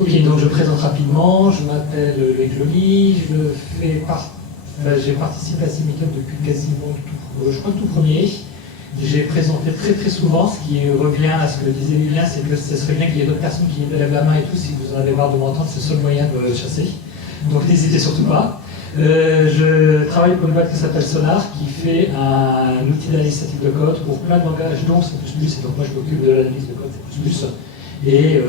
Ok, donc je présente rapidement, je m'appelle Loïc Joly, j'ai participé à ces meet-ups depuis quasiment je crois tout premier. J'ai présenté très souvent, ce qui revient à ce que disait Lilian, c'est que ce serait bien qu'il y ait d'autres personnes qui lèvent la main et tout, si vous en avez marre de m'entendre, c'est le seul moyen de me chasser. Donc n'hésitez surtout pas. Je travaille pour une boîte qui s'appelle Sonar, qui fait un outil d'analyse statique de code pour plein de langages, dont C++, et donc moi je m'occupe de l'analyse de code C++. Et je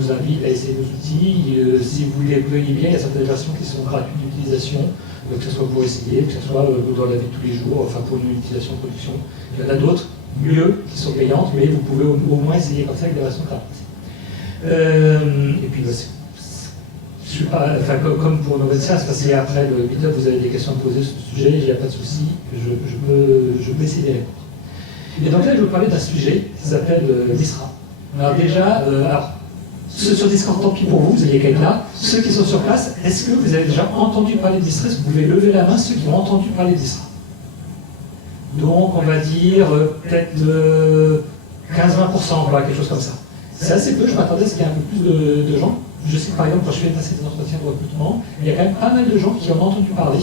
vous invite à essayer nos outils. Si vous les déployez bien, il y a certaines versions qui sont gratuites d'utilisation, que ce soit pour essayer, que ce soit dans la vie de tous les jours, enfin pour une utilisation de production. Il y en a d'autres, mieux, qui sont payantes, mais vous pouvez au moins essayer comme ça avec des versions gratuites. Et puis, je suis pas, enfin, comme pour Novensia, si après le meet-up vous avez des questions à poser sur ce sujet, il n'y a pas de souci, je peux essayer de répondre. Et donc là, je vais vous parler d'un sujet qui s'appelle l'ISRA. Alors déjà, ceux sur Discord, tant pis pour vous, vous allez quelqu'un là. Ceux qui sont sur place, est-ce que vous avez déjà entendu parler de l'ISRA? Vous pouvez lever la main, ceux qui ont entendu parler de l'ISRA. Donc on va dire peut-être 15-20%, quelque chose comme ça. C'est assez peu, je m'attendais à ce qu'il y ait un peu plus de gens. Je sais que par exemple, quand je fais passer des entretiens de recrutement, il y a quand même pas mal de gens qui en ont entendu parler.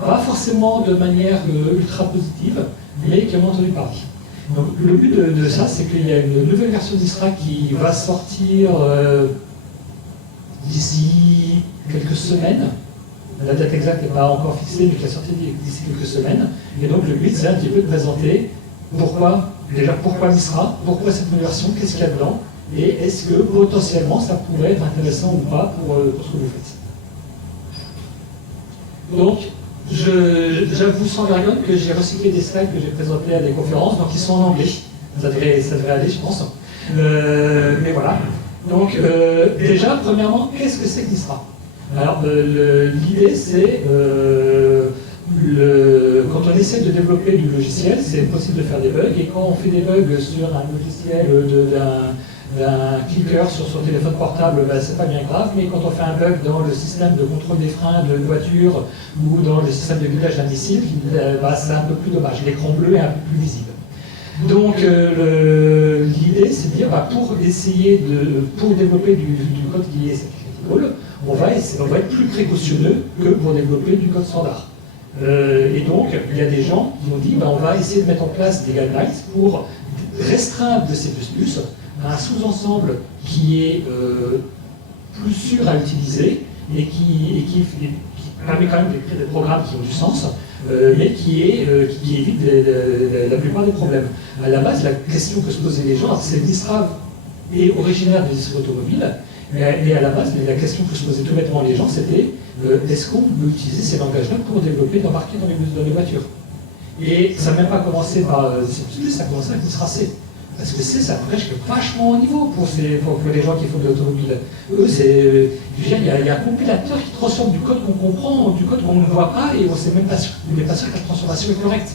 Pas forcément de manière ultra positive, mais qui en ont entendu parler. Donc le but de ça, c'est qu'il y a une nouvelle version d'ISRA qui va sortir d'ici quelques semaines. La date exacte n'est pas encore fixée, mais qui va sortir d'ici quelques semaines. Et donc le but, c'est un petit peu de présenter pourquoi l'ISRA, pourquoi cette nouvelle version, qu'est-ce qu'il y a dedans, et est-ce que potentiellement ça pourrait être intéressant ou pas pour ce que vous faites. Donc, j'avoue sans vergogne que j'ai recyclé des slides que j'ai présentés à des conférences, donc ils sont en anglais. Ça devrait aller, je pense. Mais voilà. Donc, déjà, premièrement, qu'est-ce que c'est que l'ISRA? Alors, l'idée, c'est quand on essaie de développer du logiciel, c'est possible de faire des bugs, et quand on fait des bugs sur un logiciel d'un clicker sur son téléphone portable, c'est pas bien grave, mais quand on fait un bug dans le système de contrôle des freins de voiture ou dans le système de guidage d'un missile, c'est un peu plus dommage. L'écran bleu est un peu plus visible. Donc l'idée, c'est de dire, pour développer du code qui est critical, on va être plus précautionneux que pour développer du code standard. Et donc, il y a des gens qui ont dit, on va essayer de mettre en place des guidelines pour restreindre le C++ un sous-ensemble qui est plus sûr à utiliser et qui permet quand même d'écrire des programmes qui ont du sens, mais qui évite la plupart des problèmes. À la base, la question que se posaient les gens, c'est l'ISRA est originaire des industries automobiles, et à la base, la question que se posaient tout bêtement les gens, c'était est-ce qu'on peut utiliser ces langages-là pour développer d'embarquer dans les voitures? Et ça n'a même pas commencé par C++, ça a commencé avec l'ISRA C. Parce que ça prêche vachement au niveau pour les gens qui font de l'automobile. Eux, il y a un compilateur qui transforme du code qu'on comprend, du code qu'on ne voit pas, et on n'est même pas sûr que la transformation est correcte.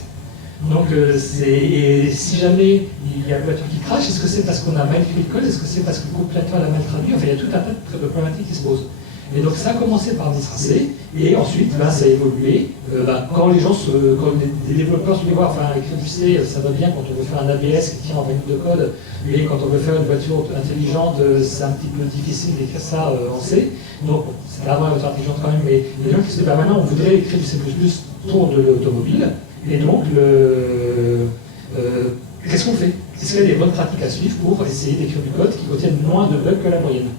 Donc, si jamais il y a une voiture qui crache, est-ce que c'est parce qu'on a mal écrit le code? Est-ce que c'est parce que le compilateur l'a mal traduit? Enfin, il y a tout un tas de problématiques qui se posent. Et donc ça a commencé par l'ISRA C, et ensuite ça a évolué. Quand les développeurs se disent, écrire du C, ça va bien quand on veut faire un ABS qui tient en 20 minutes de code, mais quand on veut faire une voiture intelligente, c'est un petit peu difficile d'écrire ça en C. Donc c'était avant la voiture intelligente quand même, mais les gens qui se disent, maintenant on voudrait écrire du C++ pour de l'automobile, et donc qu'est-ce qu'on fait? Est-ce qu'il y a des bonnes pratiques à suivre pour essayer d'écrire du code qui contienne moins de bugs que la moyenne?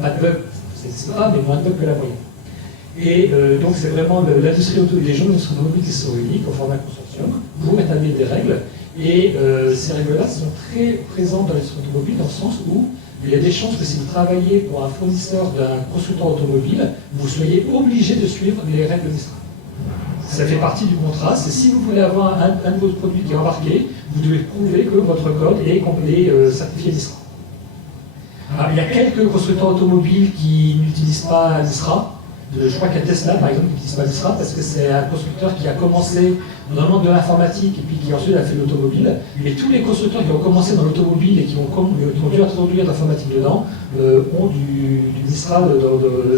Pas de bugs, c'est pas, mais moins de bugs que la moyenne. Et donc c'est vraiment l'industrie automobile, les gens de l'industrie automobile qui se sont réunis, qui ont formé un consortium pour établir des règles. Et ces règles-là sont très présentes dans l'industrie automobile dans le sens où il y a des chances que si vous travaillez pour un fournisseur d'un constructeur automobile, vous soyez obligé de suivre les règles d'ISRA. Ça fait partie du contrat, c'est si vous voulez avoir un de vos produits qui est embarqué, vous devez prouver que votre code est certifié d'ISRA. Alors, il y a quelques constructeurs automobiles qui n'utilisent pas l'ISRA. Je crois qu'il y a Tesla, par exemple, qui n'utilise pas l'ISRA parce que c'est un constructeur qui a commencé dans le monde de l'informatique et puis qui ensuite a fait l'automobile. Mais tous les constructeurs qui ont commencé dans l'automobile et qui ont dû introduire de l'informatique dedans ont du ISRA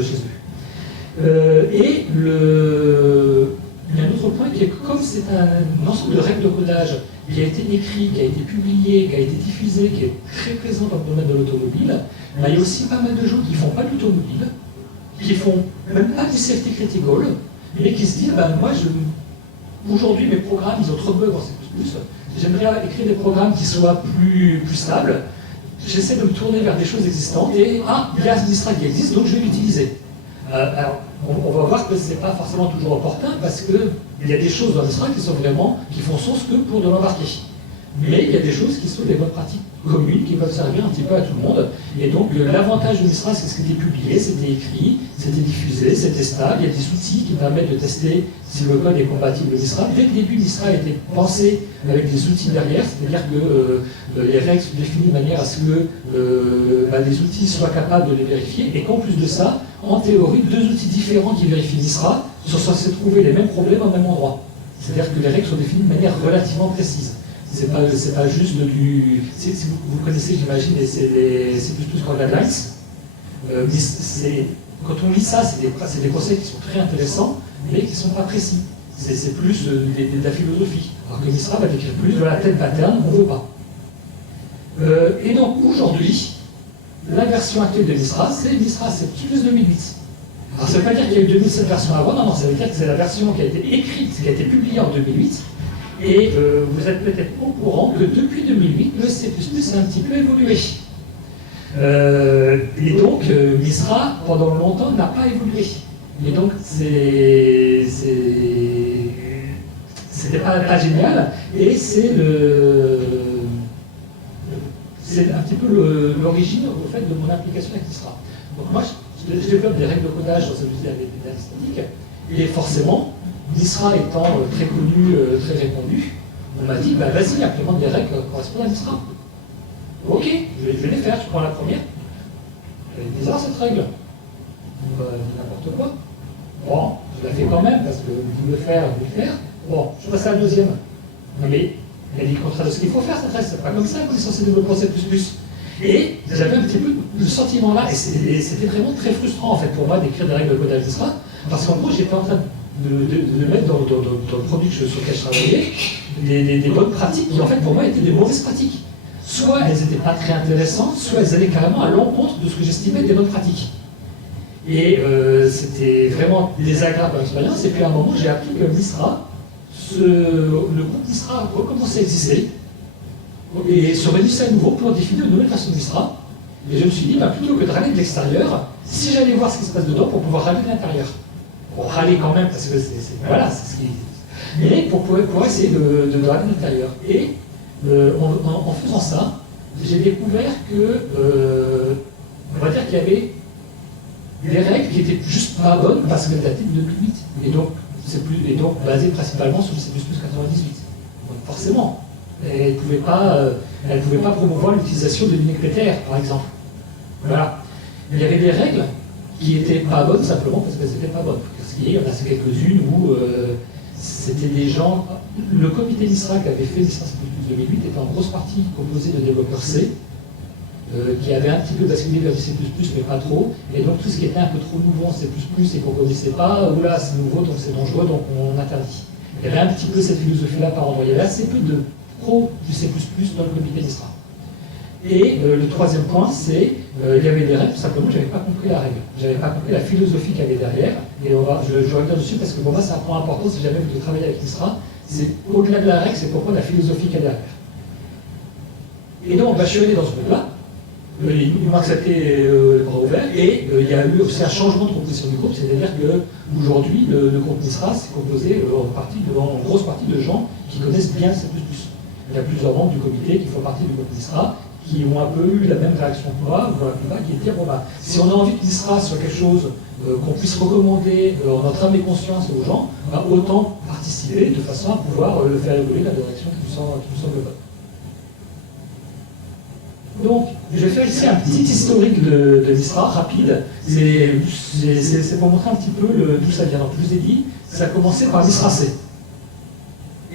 chez eux. il y a un autre point qui est que comme c'est un ensemble de règles de codage qui a été écrit, qui a été publié, qui a été diffusé, qui est très présent dans le domaine de l'automobile, bah, il y a aussi pas mal de gens qui ne font pas d'automobile, qui font même pas du safety critical, mais qui se disent, bah, moi, aujourd'hui, mes programmes, ils ont trop de bugs en C++, j'aimerais écrire des programmes qui soient plus stables, j'essaie de me tourner vers des choses existantes, et il y a Mistra qui existe, donc je vais l'utiliser. Alors, on va voir que ce n'est pas forcément toujours opportun, parce qu'il y a des choses dans Mistra qui font sens que pour de l'embarquer. Mais il y a des choses qui sont des bonnes pratiques communes qui peuvent servir un petit peu à tout le monde. Et donc l'avantage de Mistra, c'est que c'était publié, c'était écrit, c'était diffusé, c'était stable. Il y a des outils qui permettent de tester si le code est compatible Mistra. Dès le début, Mistra a été pensé avec des outils derrière, c'est-à-dire que les règles sont définies de manière à ce que les outils soient capables de les vérifier. Et qu'en plus de ça, en théorie, deux outils différents qui vérifient Mistra sont censés trouver les mêmes problèmes au même endroit. C'est-à-dire que les règles sont définies de manière relativement précise. C'est pas juste du... Si vous connaissez, j'imagine, c'est les C++ Core Guidelines. Quand on lit ça, c'est des conseils qui sont très intéressants, mais qui ne sont pas précis. C'est plus de la philosophie. Alors que Mistra va décrire plus de la tête pattern, on ne veut pas. Et donc aujourd'hui, la version actuelle de Mistra, c'est Mistra 7+ 2008. Alors ça ne veut pas dire qu'il y a eu 2007 versions avant, non, ça veut dire que c'est la version qui a été écrite, qui a été publiée en 2008. Et vous êtes peut-être au courant que depuis 2008, le C++ a un petit peu évolué. Et donc, Mistra, pendant longtemps, n'a pas évolué. Et donc, c'était pas génial. Et c'est un petit peu l'origine, au fait, de mon application avec Mistra. Donc moi, je développe des règles de codage sur celui-ci avec des données statiques. Et forcément, Mistra étant très connu, très répandu, on m'a dit, vas-y, implémente des règles correspondant à Mistra. Ok, je vais les faire, je prends la première. Elle est bizarre cette règle. N'importe quoi. Bon, je la fais quand même, parce que vous le faire, vous le faire. Bon, je passe à la deuxième. Non mais, elle est le contraire de ce qu'il faut faire cette règle, c'est pas comme ça qu'on est censé développer en C++. Et j'avais un petit peu le sentiment là, et c'était vraiment très frustrant en fait pour moi d'écrire des règles de codage Mistra, parce qu'en gros j'étais en train de mettre dans le produit sur lequel je travaillais des bonnes pratiques qui en fait pour moi étaient des mauvaises pratiques. Soit elles n'étaient pas très intéressantes, soit elles allaient carrément à l'encontre de ce que j'estimais être des bonnes pratiques. Et c'était vraiment désagréable comme expérience, et puis à un moment j'ai appris que Mistra, le groupe Mistra recommençait à exister, et se réunissait à nouveau pour définir une nouvelle façon de Mistra. Et je me suis dit, plutôt que de râler de l'extérieur, si j'allais voir ce qui se passe dedans pour pouvoir râler de l'intérieur. Pour râler quand même, parce que voilà, c'est ce qui... Mais pour essayer de râler de l'intérieur. Et en faisant ça, j'ai découvert que, on va dire qu'il y avait des règles qui étaient juste pas bonnes parce qu'elles dataient de 2008. Et donc basées principalement sur le C++ 98. Donc forcément. Elle ne pouvait pas promouvoir l'utilisation de l'UNICPTR, par exemple. Voilà. Il y avait des règles qui n'étaient pas bonnes simplement parce qu'elles n'étaient pas bonnes. Parce qu'il y en a quelques-unes où c'était des gens... Le comité Mistra qui avait fait Mistra C++ 2008 était en grosse partie composé de développeurs C, qui avaient un petit peu basculé vers du C++, mais pas trop. Et donc tout ce qui était un peu trop nouveau en C++ et qu'on ne connaissait pas, oula, c'est nouveau, donc c'est dangereux, donc on interdit. Il y avait un petit peu cette philosophie-là par endroit. Il y avait assez peu de du C++ dans le comité Mistra. Et le troisième point, c'est il y avait des règles, tout simplement, je n'avais pas compris la règle. Je n'avais pas compris la philosophie qu'il y avait derrière. Et je reviens dessus parce que pour moi, c'est un point important si jamais vous devez travailler avec Mistra. C'est au-delà de la règle, c'est pourquoi la philosophie qu'il y a derrière. Et donc, je suis allé dans ce groupe-là. Ils m'ont accepté les bras ouverts. Et il y a eu aussi un changement de composition du groupe. C'est-à-dire qu'aujourd'hui, le groupe Mistra, c'est composé en grosse partie de gens qui connaissent bien C++. Il y a plusieurs membres du comité qui font partie du groupe Mistra, qui ont un peu eu la même réaction que moi, qui est de dire, si on a envie que Mistra soit quelque chose qu'on puisse recommander en notre âme et conscience aux gens, autant participer de façon à pouvoir le faire évoluer dans la direction qui nous semble bonne. Donc, je vais faire ici un petit historique de Mistra, rapide. C'est pour montrer un petit peu d'où ça vient. Donc, je vous ai dit, ça a commencé par Mistra C.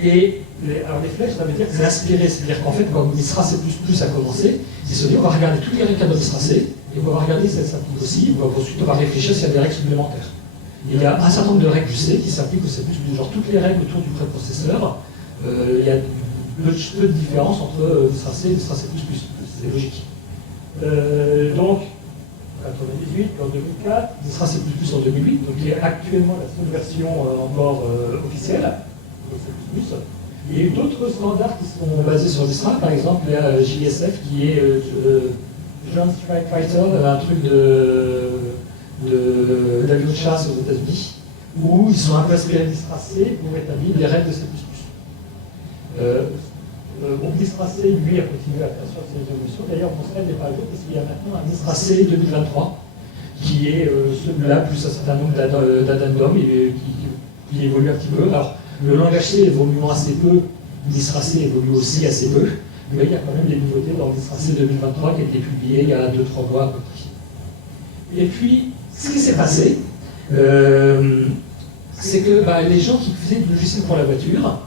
Et alors les flèches, ça veut dire que c'est inspiré, c'est-à-dire qu'en fait, quand Mistra C++ a commencé, ils se sont dit, on va regarder tous les règles de Mistra C, et on va regarder si elles s'appliquent aussi, et ensuite on va réfléchir s'il y a des règles supplémentaires. Il y a un certain nombre de règles du C qui s'appliquent au C++, genre toutes les règles autour du préprocesseur. Il y a peu de différence entre Mistra C et Mistra C++, c'est logique. Donc, 98, en 2004, Mistra C++ en 2008, donc qui est actuellement la seule version encore officielle de C++. Il y a eu d'autres standards qui sont basés sur Mistra, par exemple il y a JSF qui est Joint Strike Fighter, un truc d'avion de chasse aux États-Unis, où ils sont un peu inspirés de Mistra C pour établir les règles de C++. Mistra C, lui, a continué à faire sur ses évolutions. D'ailleurs, mon slide n'est pas à jour parce qu'il y a maintenant un Mistra C 2023 qui est celui-là, plus un certain nombre d'addendums qui évolue un petit peu. Alors, le langage C évolue assez peu, Mistra C évolue aussi assez peu, mais il y a quand même des nouveautés dans Mistra C 2023 qui a été publié il y a 2-3 mois à peu près. Et puis, ce qui s'est passé, c'est que les gens qui faisaient du logiciel pour la voiture,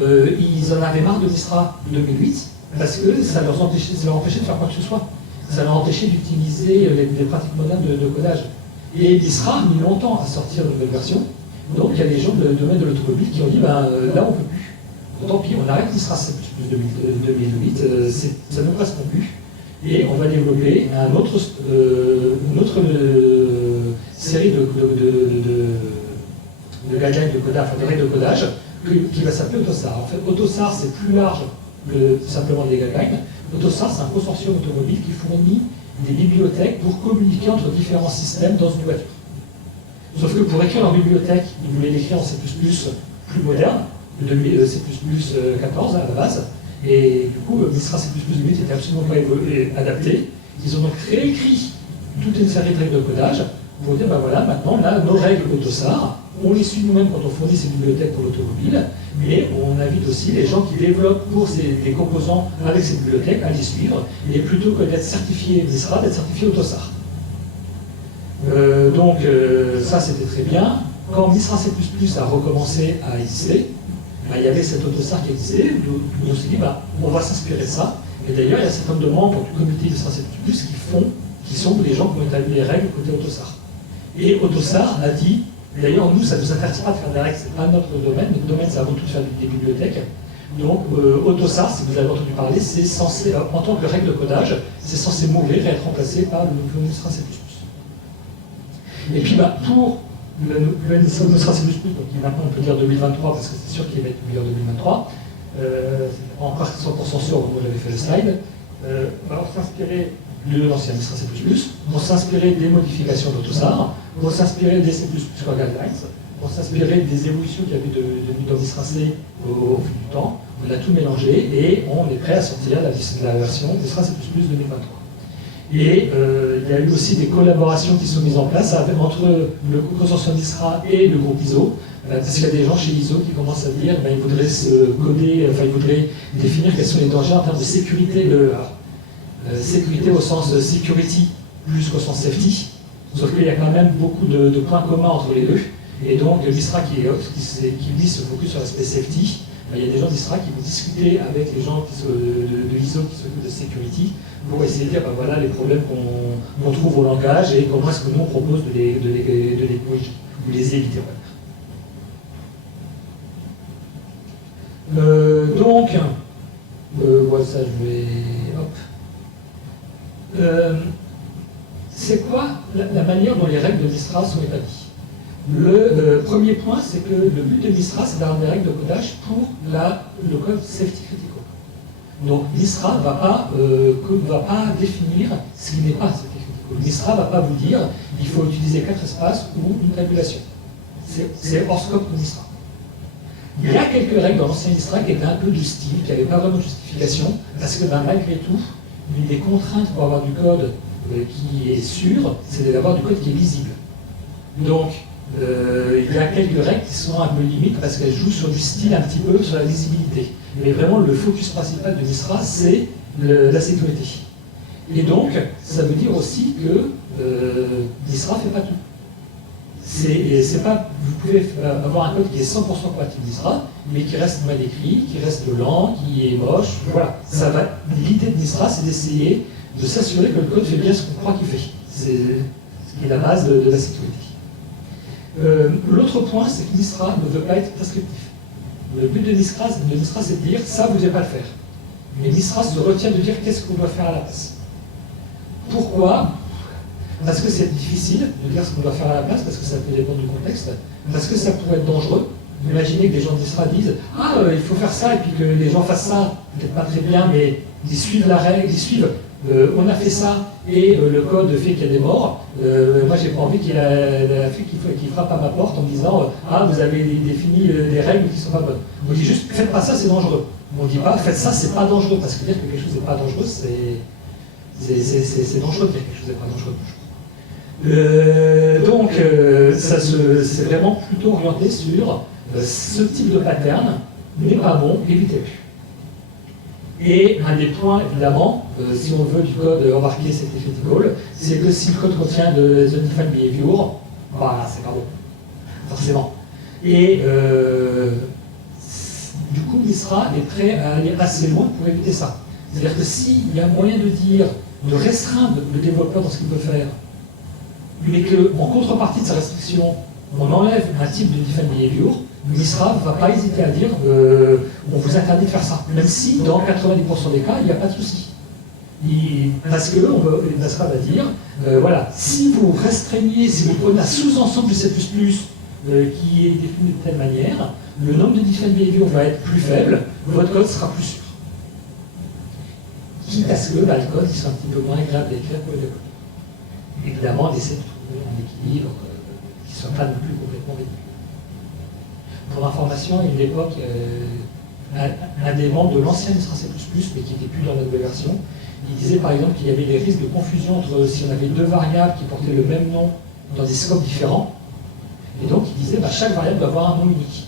ils en avaient marre de Mistra 2008 parce que ça leur empêchait de faire quoi que ce soit. Ça leur empêchait d'utiliser des pratiques modernes de codage. Et Mistra a mis longtemps à sortir de nouvelle version. Donc il y a des gens du domaine de l'automobile qui ont dit là on ne peut plus. Tant pis, on arrête Mistra C++ 2008, ça ne correspond plus. Et on va développer une autre série de guidelines de codage, enfin de règles de codage, qui va s'appeler Autosar. En fait, Autosar, c'est plus large que simplement des guidelines. Autosar, c'est un consortium automobile qui fournit des bibliothèques pour communiquer entre différents systèmes dans une voiture. Sauf que pour écrire leur bibliothèque, ils voulaient l'écrire en C++ plus moderne, C++ 14 à la base, et du coup, Mistra C++ 8 n'était absolument pas adapté. Ils ont donc réécrit toute une série de règles de codage pour dire, voilà, maintenant, on a nos règles Autosar, on les suit nous-mêmes quand on fournit ces bibliothèques pour l'automobile, mais on invite aussi les gens qui développent pour des composants avec ces bibliothèques à les suivre, et plutôt que d'être certifié Mistra, d'être certifié Autosar. Donc ça c'était très bien. Quand Mistra C++ a recommencé à exister, il y avait cet Autosar qui existait, on s'est dit on va s'inspirer de ça. Et d'ailleurs il y a un certain nombre de membres du comité Mistra C++ qui sont des gens qui ont établi les règles côté Autosar. Et Autosar a dit, d'ailleurs nous ça ne nous interdit pas de faire des règles, c'est pas notre domaine c'est avant tout de faire des bibliothèques. Donc Autosar, si vous avez entendu parler, c'est censé, en tant que règle de codage, c'est censé mourir et être remplacé par le Mistra C++. Et puis pour le Mistra C++, donc maintenant on peut dire 2023 parce que c'est sûr qu'il va être publié en 2023, c'est pas encore 100% sûr où j'avais fait le slide, on s'inspirait de l'ancien Mistra C++, on s'inspirait des modifications d'Autosar, on s'inspirait des C++ Core Guidelines, on s'inspirait des évolutions qu'il y avait dans Mistra C au fil du temps, on a tout mélangé et on est prêt à sortir la version Mistra C++ 2023. Et il y a eu aussi des collaborations qui sont mises en place entre le consortium Mistra et le groupe ISO, parce qu'il y a des gens chez ISO qui commencent à dire qu'ils voudraient ils voudraient définir quels sont les dangers en termes de sécurité, sécurité au sens security plus qu'au sens safety, sauf qu'il y a quand même beaucoup de points communs entre les deux, et donc Mistra qui lui se focus sur l'aspect safety, il y a des gens d'Istra qui vont discuter avec les gens de l'ISO qui s'occupent de security pour essayer de dire voilà les problèmes qu'on trouve au langage et comment est-ce que nous on propose de les corriger ou les éviter. Donc, voilà ça je vais. Hop. C'est quoi la manière dont les règles de Mistra sont établies? Le premier point, c'est que le but de Mistra, c'est d'avoir des règles de codage pour le code safety critical. Donc Mistra ne va pas définir ce qui n'est pas safety critical. Mistra ne va pas vous dire il faut utiliser 4 espaces ou une tabulation. C'est hors scope de Mistra. Il y a quelques règles dans l'ancien Mistra qui étaient un peu du style, qui n'avaient pas vraiment de justification, parce que malgré tout, une des contraintes pour avoir du code qui est sûr, c'est d'avoir du code qui est lisible. Donc, il y a quelques règles qui sont un peu limites parce qu'elles jouent sur du style un petit peu, sur la lisibilité. Mais vraiment, le focus principal de Mistra, c'est la sécurité. Et donc, ça veut dire aussi que Mistra ne fait pas tout. Vous pouvez avoir un code qui est 100% compatible Mistra, mais qui reste mal écrit, qui reste lent, qui est moche. Voilà. L'idée de Mistra, c'est d'essayer de s'assurer que le code fait bien ce qu'on croit qu'il fait. C'est ce qui est la base de la sécurité. L'autre point, c'est que Misra ne veut pas être prescriptif. Le but de Misra, c'est de dire ça, vous ne devez pas le faire. Mais Misra se retient de dire qu'est-ce qu'on doit faire à la place. Pourquoi? Parce que c'est difficile de dire ce qu'on doit faire à la place, parce que ça peut dépendre du contexte, parce que ça pourrait être dangereux. Imaginez que des gens d'Isra disent ah, il faut faire ça, et puis que les gens fassent ça, peut-être pas très bien, mais ils suivent la règle, ils suivent. On a fait ça, et le code fait qu'il y a des morts. Moi, j'ai pas envie qu'il y ait la fille qui frappe à ma porte en me disant ah, vous avez défini des règles qui sont pas bonnes. On dit juste faites pas ça, c'est dangereux. On dit pas faites ça, c'est pas dangereux, parce que dire que quelque chose n'est pas dangereux, c'est dangereux de dire que quelque chose n'est pas dangereux. Donc, c'est vraiment plutôt orienté sur ce type de pattern n'est pas bon, évitez-le. Et un des points, évidemment, si on veut du code embarqué safety critical, c'est que si le code contient de the defined behavior, bah, c'est pas bon, forcément. Et du coup, Misra est prêt à aller assez loin pour éviter ça. C'est-à-dire que s'il y a moyen de restreindre le développeur dans ce qu'il peut faire, mais qu'en contrepartie de sa restriction, on enlève un type de defined behavior, Misra ne va pas hésiter à dire on vous interdit de faire ça, même si dans 90% des cas, il n'y a pas de souci. Parce que Misra va dire voilà, si vous restreignez, si vous prenez un sous-ensemble du C++ qui est défini de telle manière, le nombre de defined behavior va être plus faible, votre code sera plus sûr. Quitte à ce que le code il soit un petit peu moins agréable à écrire pour le développeur. Évidemment, on essaie de trouver un équilibre qui ne soit pas non plus complètement ridicule. Pour information, à une époque, un des membres de l'ancien Misra C++, mais qui n'était plus dans la nouvelle version, il disait par exemple qu'il y avait des risques de confusion entre si on avait deux variables qui portaient le même nom dans des scopes différents. Et donc il disait chaque variable doit avoir un nom unique.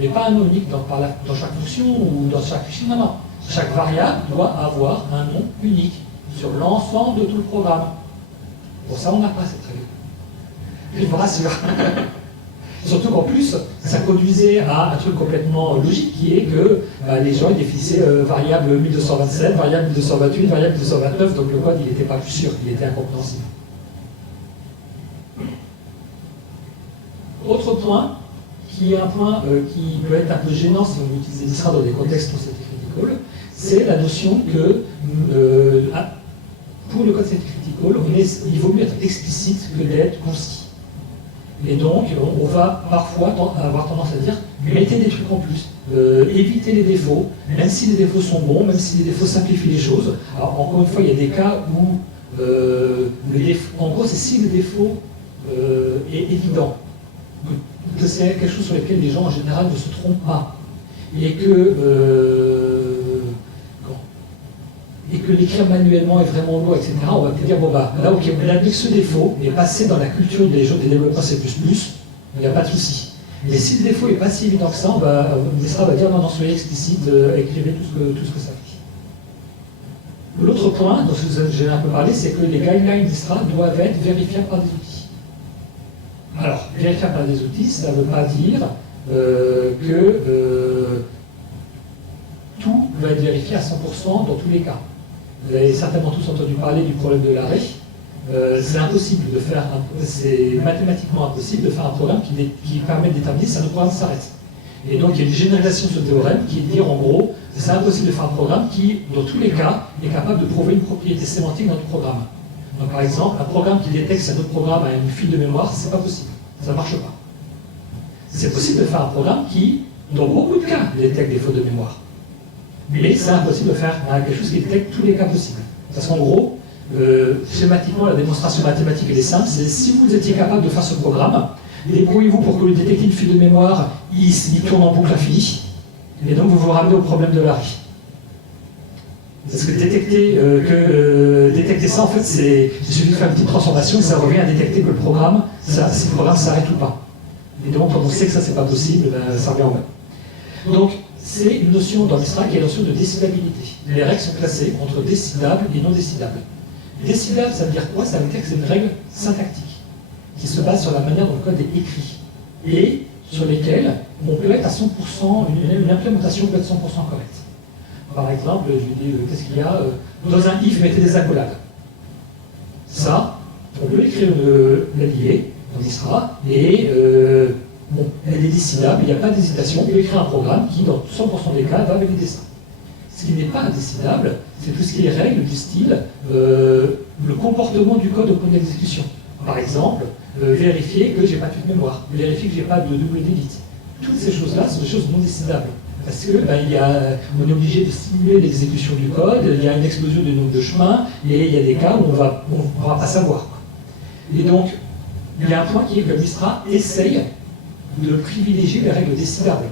Mais pas un nom unique dans chaque fonction ou dans chaque fichier, non. Chaque variable doit avoir un nom unique sur l'ensemble de tout le programme. Pour ça, on n'a pas cette règle. Je vous rassure. Surtout qu'en plus, ça conduisait à un truc complètement logique qui est que les gens définissaient variable 1227, variable 1228, variable 1229, donc le code il n'était pas plus sûr, il était incompréhensible. Autre point, qui est un point qui peut être un peu gênant si on utilise Misra dans des contextes non safety critical, c'est la notion que pour le code safety critical, il vaut mieux être explicite que d'être concis. Et donc, on va parfois avoir tendance à dire mettez des trucs en plus, évitez les défauts, même si les défauts sont bons, même si les défauts simplifient les choses. Alors, encore une fois, il y a des cas où, en gros, c'est si le défaut est évident, que c'est quelque chose sur lequel les gens en général ne se trompent pas, et que l'écrire manuellement est vraiment lourd, etc., on va te dire, bon bah, là, ok, on applique ce défaut, et passé dans la culture des développeurs C++, il n'y a pas de souci. Mais si le défaut n'est pas si évident que ça, Misra va dire, non, soyez explicite, écrivez tout ce que ça fait. L'autre point, dont j'ai un peu parlé, c'est que les guidelines Misra doivent être vérifiables par des outils. Alors, vérifiables par des outils, ça ne veut pas dire que tout va être vérifié à 100% dans tous les cas. Vous avez certainement tous entendu parler du problème de l'arrêt. C'est impossible de faire, c'est mathématiquement impossible de faire un programme qui permet de déterminer si un programme s'arrête. Et donc il y a une généralisation de ce théorème qui est de dire en gros, c'est impossible de faire un programme qui, dans tous les cas, est capable de prouver une propriété sémantique dans notre programme. Donc par exemple, un programme qui détecte si un autre programme a une fuite de mémoire, c'est pas possible, ça ne marche pas. C'est possible de faire un programme qui, dans beaucoup de cas, détecte des fautes de mémoire. Mais c'est impossible de faire quelque chose qui détecte tous les cas possibles. Parce qu'en gros, schématiquement, la démonstration mathématique elle est simple, c'est si vous étiez capable de faire ce programme, débrouillez-vous pour que le détecter une fuite de mémoire, il tourne en boucle infinie, et donc vous vous ramenez au problème de l'arrêt. Parce que détecter ça, en fait, il suffit de faire une petite transformation et ça revient à détecter que le programme, si le programme s'arrête ou pas. Et donc, quand on sait que ça, c'est pas possible, ça revient en même. Donc, c'est une notion dans Misra qui est la notion de décidabilité. Les règles sont classées entre décidables et non décidables. Décidable, ça veut dire quoi? Ça veut dire que c'est une règle syntactique qui se base sur la manière dont le code est écrit et sur lesquelles on peut être à 100%, une implémentation peut être 100% correcte. Par exemple, je lui dis, qu'est-ce qu'il y a dans un if, mettez des accolades. Ça, on peut écrire l'allié, dans MISRA, et bon, elle est décidable, il n'y a pas d'hésitation, il peut écrire un programme qui, dans 100% des cas, va valider ça. Ce qui n'est pas indécidable, c'est tout ce qui est règles du style le comportement du code au point d'exécution. Par exemple, vérifier que j'ai pas de mémoire, vérifier que j'ai pas de double delete. Toutes ces choses-là sont des choses non décidables. Parce que on est obligé de simuler l'exécution du code, il y a une explosion du nombre de chemins, et il y a des cas où on ne va pas savoir. Et donc, il y a un point qui est que MISRA essaye de privilégier les règles décidables.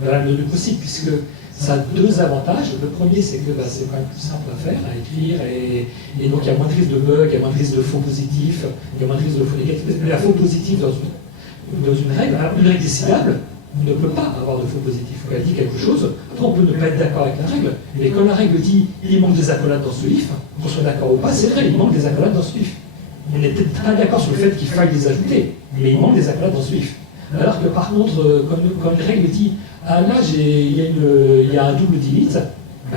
Voilà le possible, puisque ça a deux avantages. Le premier, c'est que c'est quand même plus simple à faire, à écrire, et donc il y a moins de risque de bugs, il y a moins de risque de faux positifs, il y a moins de risque de faux négatifs. Mais la faux positif dans une règle décidable, on ne peut pas avoir de faux positifs. Quand elle dit quelque chose, après on peut ne pas être d'accord avec la règle, mais quand la règle dit il manque des accolades dans ce if, qu'on soit d'accord ou pas, c'est vrai, il manque des accolades dans ce if. On n'est peut-être pas d'accord sur le fait qu'il faille les ajouter, mais il manque des accolades dans ce if. Alors que par contre, quand une règle dit ah là il y a un double delete,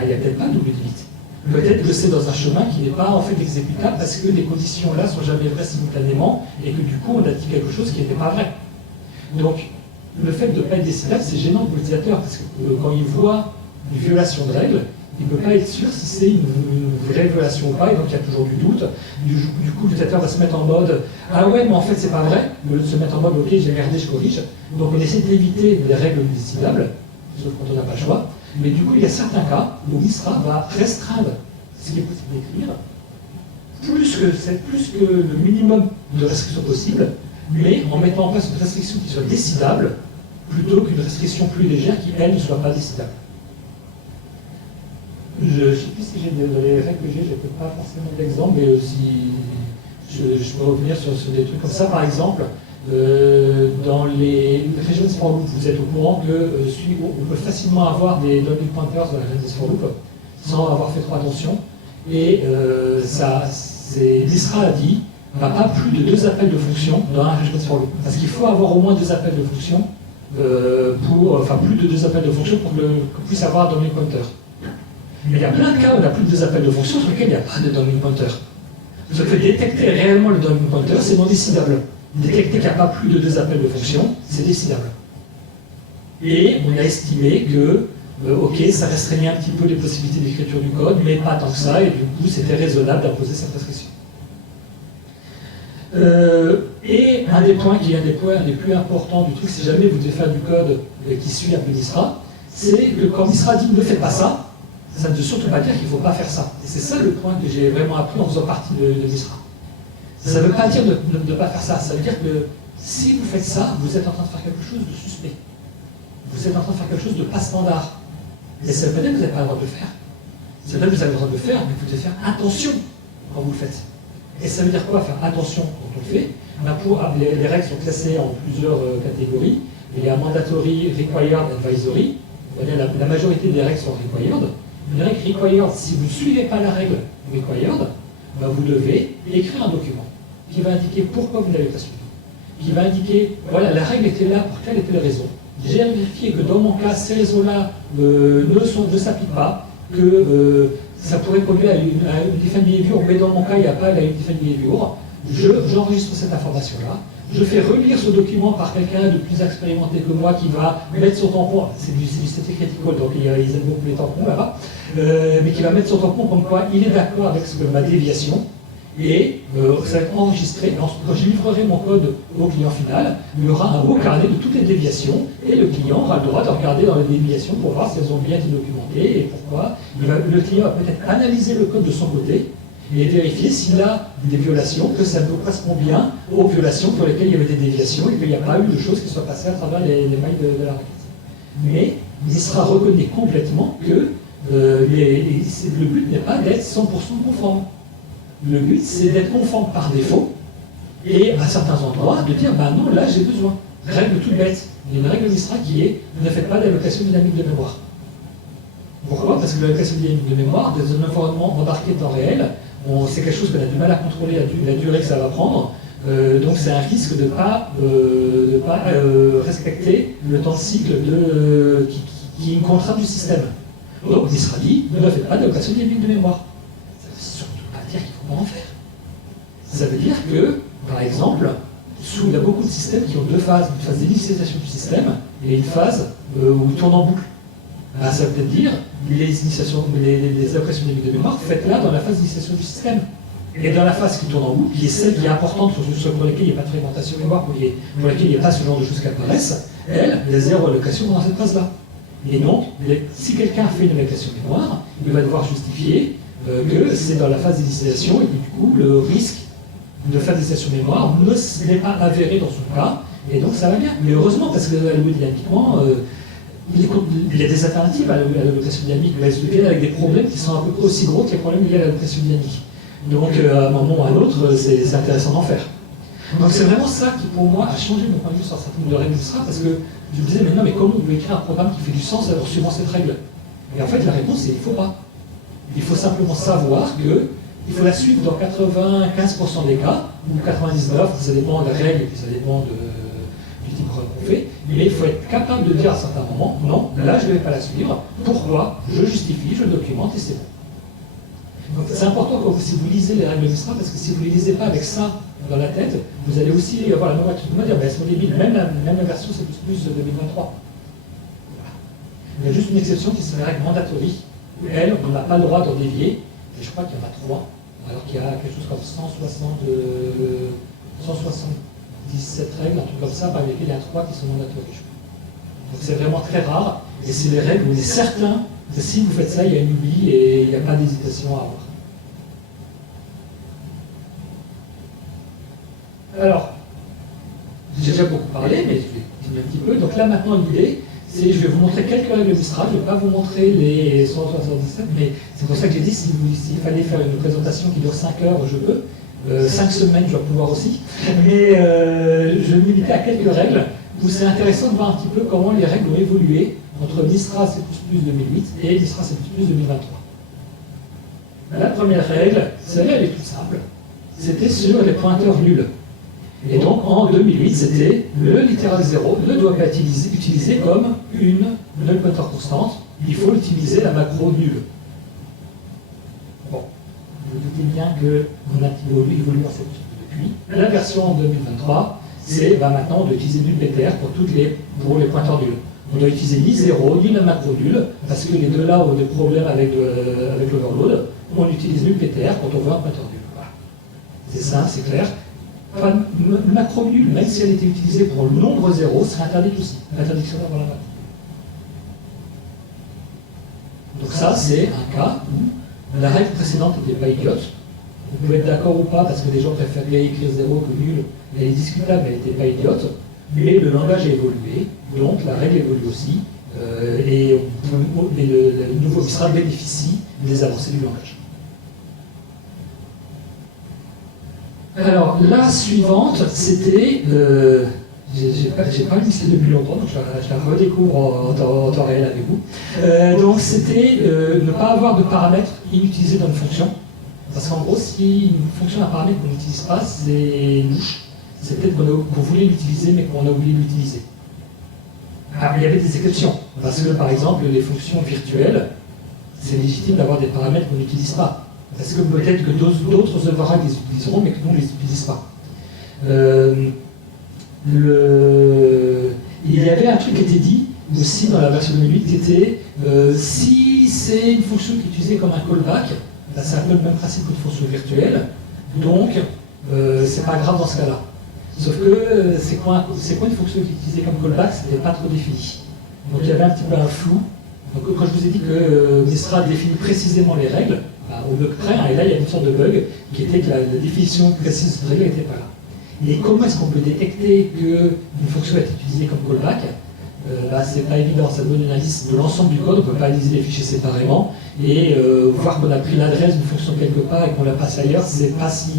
il n'y a peut-être pas un double delete. Peut-être que c'est dans un chemin qui n'est pas en fait exécutable parce que les conditions là sont jamais vraies simultanément et que du coup on a dit quelque chose qui n'était pas vrai. Donc le fait de ne pas être décidable, c'est gênant pour l'utilisateur parce que quand il voit une violation de règle, il ne peut pas être sûr si c'est une vraie violation ou pas, et donc il y a toujours du doute. Du coup, l'utilisateur va se mettre en mode « Ah ouais, mais en fait, c'est pas vrai », au lieu de se mettre en mode « Ok, j'ai merdé, je corrige ». Donc on essaie d'éviter les règles décidables, sauf quand on n'a pas le choix. Mais du coup, il y a certains cas où MISRA va restreindre ce qui est possible d'écrire, plus que le minimum de restrictions possible, mais en mettant en place une restriction qui soit décidable, plutôt qu'une restriction plus légère qui, elle, ne soit pas décidable. Je ne sais plus si j'ai dans les règles que j'ai peut-être pas forcément d'exemple, mais si je peux revenir sur des trucs comme ça. Par exemple, dans les regions for loop, vous êtes au courant qu'on peut facilement avoir des double pointers dans les regions for loop sans avoir fait trop attention. Et l'ISRA a dit pas plus de 2 appels de fonction dans un regions for loop. Parce qu'il faut avoir au moins 2 appels de fonction, plus de 2 appels de fonction pour qu'on puisse avoir un double pointer. Mais il y a plein de cas où on a plus de 2 appels de fonction sur lesquels il n'y a pas de domain pointer. Ce que détecter réellement le domain pointer, c'est non décidable. Détecter qu'il n'y a pas plus de 2 appels de fonction, c'est décidable. Et on a estimé que, ok, ça restreignait un petit peu les possibilités d'écriture du code, mais pas tant que ça, et du coup, c'était raisonnable d'imposer cette restriction. Et un des points les plus importants du truc, si jamais vous devez faire du code qui suit un peu MISRA, c'est que quand MISRA dit ne faites pas ça, ça ne veut surtout pas dire qu'il ne faut pas faire ça. Et c'est ça le point que j'ai vraiment appris en faisant partie de MISRA. Ça ne veut pas dire de ne pas faire ça. Ça veut dire que si vous faites ça, vous êtes en train de faire quelque chose de suspect. Vous êtes en train de faire quelque chose de pas standard. Et ça ne veut pas dire que vous n'avez pas le droit de le faire. Ça veut dire que vous avez le droit de le faire, mais vous devez faire attention quand vous le faites. Et ça veut dire quoi, faire attention quand on le fait? Les règles sont classées en plusieurs catégories. Il y a mandatory, required, advisory. La majorité des règles sont required. Une règle required, si vous ne suivez pas la règle required, vous devez écrire un document qui va indiquer pourquoi vous n'avez pas suivi, qui va indiquer, voilà, la règle était là pour telle et telle raison. J'ai vérifié que dans mon cas, ces raisons-là ne s'appliquent pas, que ça pourrait conduire à une defined behavior, mais dans mon cas, il n'y a pas la defined behavior. J'enregistre cette information-là. Je fais relire ce document par quelqu'un de plus expérimenté que moi qui va mettre son tampon, c'est du static critical, donc ils aiment beaucoup les tampons là-bas, mais qui va mettre son tampon comme quoi il est d'accord avec ma déviation, et ça va être enregistré. Quand je livrerai mon code au client final, il y aura un beau carnet de toutes les déviations, et le client aura le droit de regarder dans les déviations pour voir si elles ont bien été documentées, et pourquoi. Le client va peut-être analyser le code de son côté, et vérifier s'il a des violations, que ça correspond bien aux violations pour lesquelles il y avait des déviations et qu'il n'y a pas eu de choses qui soient passées à travers les mailles de la raquette. Mais il sera reconnu complètement que le but n'est pas d'être 100% conforme. Le but, c'est d'être conforme par défaut et à certains endroits de dire non, là j'ai besoin. Règle toute bête. Il y a une règle MISRA qui est ne faites pas d'allocation dynamique de mémoire. Pourquoi? Parce que l'allocation dynamique de mémoire, dans un environnement embarqué de temps réel, c'est quelque chose qu'on a du mal à contrôler la durée que ça va prendre. Donc c'est un risque de ne pas respecter le temps de cycle qui est une contrainte du système. Donc il sera dit, ne faites pas d'allocation dynamique de mémoire. Ça ne veut surtout pas dire qu'il ne faut pas en faire. Ça veut dire que, par exemple, il y a beaucoup de systèmes qui ont deux phases, une phase d'initialisation du système et une phase où il tourne en boucle. Ben, ça veut peut-être dire les allocations dynamiques de mémoire, faites-la dans la phase d'initialisation du système. Et dans la phase qui tourne en boucle, qui est celle qui est importante pour laquelle il n'y a pas de fragmentation mémoire, pour laquelle il n'y a pas ce genre de choses qui apparaissent, elle, il y a zéro allocation dans cette phase-là. Et donc, si quelqu'un fait une allocation mémoire, il va devoir justifier que c'est dans la phase d'initialisation et que du coup, le risque de phase d'initialisation mémoire n'est pas avéré dans son cas, et donc ça va bien. Mais heureusement, parce que alloué dynamiquement, il y a des alternatives à l'allocation dynamique, mais elles viennent avec des problèmes qui sont un peu aussi gros que les problèmes liés à l'allocation dynamique. Donc, à un moment ou à un autre, c'est intéressant d'en faire. Donc, c'est vraiment ça qui, pour moi, a changé mon point de vue sur un certain nombre de règles d'Isra, parce que je me disais, mais non, mais comment on peut écrire un programme qui fait du sens en suivant cette règle? Et en fait, la réponse, c'est il ne faut pas. Il faut simplement savoir qu'il faut la suivre dans 95% des cas, ou 99%, ça dépend de la règle, et puis ça dépend du type qu'on fait, mais il faut être capable de dire à certains moments, non, là, je ne vais pas la suivre. Pourquoi? Je justifie, je documente, et c'est bon. Donc c'est important quand si vous lisez les règles d'Isra, parce que si vous ne les lisez pas avec ça dans la tête, vous allez aussi avoir la même attitude de dire, c'est débile, même la version C++ 2023. Voilà. Il y a juste une exception qui sont les règles mandatory, où elles, on n'a pas le droit d'en dévier, et je crois qu'il y en a 3, alors qu'il y a quelque chose comme 177 règles, un truc comme ça, parmi lesquelles il y a 3 qui sont mandatory, je crois. Donc c'est vraiment très rare, et c'est des règles où on est certain que si vous faites ça, il y a une oubli et il n'y a pas d'hésitation à avoir. Alors, j'ai déjà beaucoup parlé, mais je vais continuer un petit peu. Donc là, maintenant, l'idée, c'est je vais vous montrer quelques règles d'Isra. Je ne vais pas vous montrer les 177, mais c'est pour ça que j'ai dit, s'il fallait faire une présentation qui dure 5 heures, je peux. 5 semaines, je dois pouvoir aussi. Mais je vais me limiter à quelques règles où c'est intéressant de voir un petit peu comment les règles ont évolué entre Nisra C++ 2008 et Nisra C++ 2023. La première règle, celle-là, elle est toute simple. C'était sur les pointeurs nuls. Et donc, en 2008, c'était le littéral 0 ne doit pas être utilisé comme une null pointer constante. Il faut utiliser la macro nulle. Bon, vous doutez bien qu'on a évolué en cette depuis. La version en 2023, c'est maintenant on doit utiliser nullptr pour les pointeurs nuls. On doit utiliser ni 0, ni la macro nulle, parce que les deux là ont des problèmes avec l'overload. On utilise nullptr quand on veut un pointeur nul. Voilà. C'est ça, c'est clair. Enfin, macro nulle, même si elle était utilisée pour le nombre 0, serait interdite aussi. L'interdiction d'avoir la macro. Donc ça, c'est un cas où la règle précédente n'était pas idiote. Vous pouvez être d'accord ou pas, parce que des gens préféraient écrire 0 que nul. Elle est discutable, mais elle n'était pas idiote. Mais le langage a évolué, donc la règle évolue aussi, et le nouveau Nisra bénéficie des avancées du langage. Alors, la suivante, c'était... j'ai pas listé depuis longtemps, donc je la redécouvre en temps réel avec vous. Donc, c'était ne pas avoir de paramètres inutilisés dans une fonction. Parce qu'en gros, si une fonction a un paramètre qu'on n'utilise pas, c'est louche. C'est peut-être qu'on voulait l'utiliser, mais qu'on a oublié de l'utiliser. Il y avait des exceptions. Parce que, par exemple, les fonctions virtuelles, c'est légitime d'avoir des paramètres qu'on n'utilise pas. Parce que peut-être que d'autres overrides les utiliseront, mais que nous, on ne les utilise pas. Il y avait un truc qui était dit, aussi dans la version 2008, qui était si c'est une fonction qui est utilisée comme un callback, ben, c'est un peu le même principe qu'une fonction virtuelle, donc c'est pas grave dans ce cas-là. Sauf que c'est quoi une fonction qui est utilisée comme callback, c'était pas trop défini. Donc il y avait un petit peu un flou. Donc quand je vous ai dit que Nisra définit précisément les règles, bah, au bug près, et là il y a une sorte de bug qui était que la définition précise de cette règle n'était pas là. Et comment est-ce qu'on peut détecter qu'une fonction est utilisée comme callback? C'est pas évident, ça donne une indice de l'ensemble du code, on ne peut pas analyser les fichiers séparément, et voir qu'on a pris l'adresse d'une fonction quelque part et qu'on la passe ailleurs, c'est pas si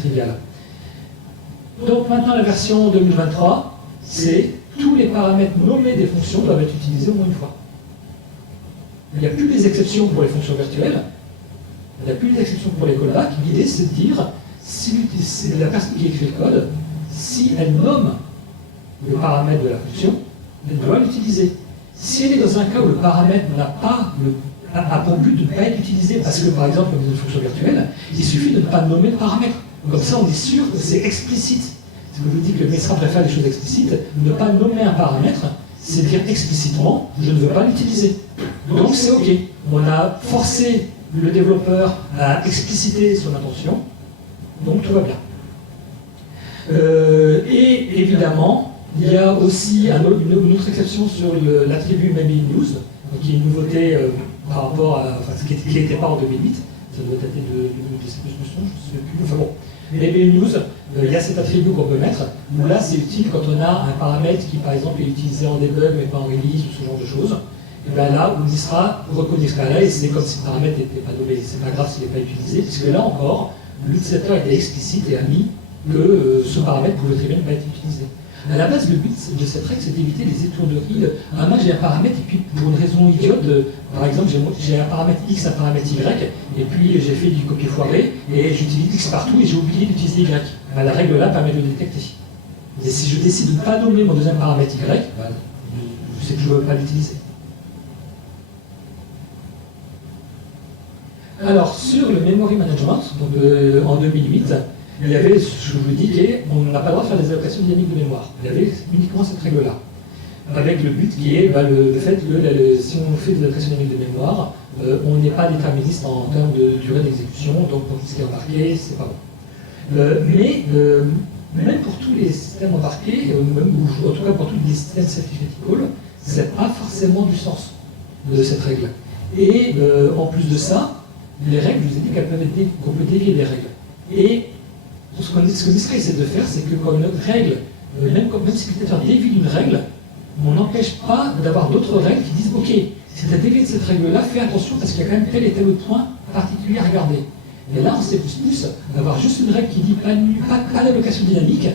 trivial. Donc maintenant la version 2023, c'est tous les paramètres nommés des fonctions doivent être utilisés au moins une fois. Il n'y a plus des exceptions pour les fonctions virtuelles, il n'y a plus des exceptions pour les callbacks. L'idée c'est de dire, si la personne qui écrit le code, si elle nomme le paramètre de la fonction, elle doit l'utiliser. Si elle est dans un cas où le paramètre a pour but de ne pas être utilisé, parce que par exemple, dans une fonction virtuelle, il suffit de ne pas nommer le paramètre. Comme ça, on est sûr que c'est explicite. que je vous dis que le médecin préfère des choses explicites, ne pas nommer un paramètre, c'est dire explicitement, je ne veux pas l'utiliser. Donc c'est OK. On a forcé le développeur à expliciter son intention, donc tout va bien. Et évidemment, il y a aussi une autre exception sur l'attribut Maybe News, qui est une nouveauté par rapport à, enfin, ce qui n'était pas en 2008, ça doit dater de C++, je ne sais plus, enfin bon. Maybe News, il y a cet attribut qu'on peut mettre, où là c'est utile quand on a un paramètre qui par exemple est utilisé en debug mais pas en release ou ce genre de choses. Et bien là, on y sera reconnu ce cas-là, et c'est comme si le paramètre n'était pas nommé, c'est pas grave s'il n'est pas utilisé, puisque là encore, l'utilisateur était explicite et a mis que ce paramètre pouvait très bien ne pas être utilisé. À la base, le but de cette règle, c'est d'éviter les étourderies. Ah, moi j'ai un paramètre, et puis pour une raison idiote, par exemple, j'ai un paramètre X, un paramètre Y, et puis j'ai fait du copier foiré, et j'utilise X partout, et j'ai oublié d'utiliser Y. Ben, la règle là permet de le détecter. Et si je décide de ne pas nommer mon deuxième paramètre Y, ben, je sais que je ne veux pas l'utiliser. Alors, sur le memory management, donc, en 2008, il y avait, je vous dis, qu'on n'a pas le droit de faire des allocations dynamiques de mémoire. Il y avait uniquement cette règle-là. Avec le but qui est le fait que si on fait des allocations dynamiques de mémoire, on n'est pas déterministe en termes de durée d'exécution, donc pour tout ce qui est embarqué, c'est pas bon. Mais même pour tous les systèmes embarqués, ou en tout cas pour tous les systèmes safety-critical, ça n'a pas forcément du sens de cette règle. Et en plus de ça, les règles, je vous ai dit qu'on peut dévier des règles. Et ce qu'on essaie de faire, c'est que quand une règle, même si l'utilisateur dévie d'une règle, on n'empêche pas d'avoir d'autres règles qui disent « Ok, si tu as dévié de cette règle-là, fais attention parce qu'il y a quand même tel et tel autre point particulier à regarder. » Et là, en C++, avoir juste une règle qui dit pas d'allocation dynamique,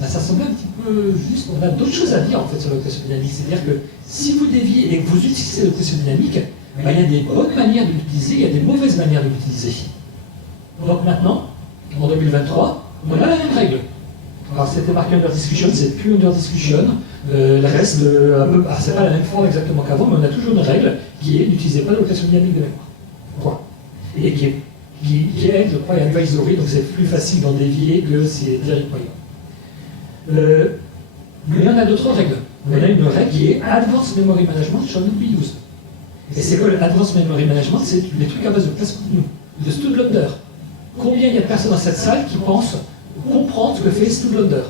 ben, ça semble un petit peu juste. On a d'autres choses à dire en fait sur l'allocation dynamique. C'est-à-dire que si vous déviez et que vous utilisez l'allocation dynamique, ben, il y a des bonnes manières de l'utiliser, il y a des mauvaises manières de l'utiliser. Donc maintenant, en 2023, on a la même règle. Alors c'était marqué under discussion, c'est plus under discussion. Le reste, c'est pas la même forme exactement qu'avant, mais on a toujours une règle qui est n'utilisez pas d'allocation dynamique de mémoire. Point. Et qui est, je crois, advisory, donc c'est plus facile d'en dévier que si c'est require. Mais il y en a d'autres règles. On a une règle qui est Advanced Memory Management shall not be used. Et c'est quoi le Advanced Memory Management? C'est les trucs à base de place contenu, de Stoodlander. Combien il y a de personnes dans cette salle qui pensent comprendre ce que fait Stoodlander?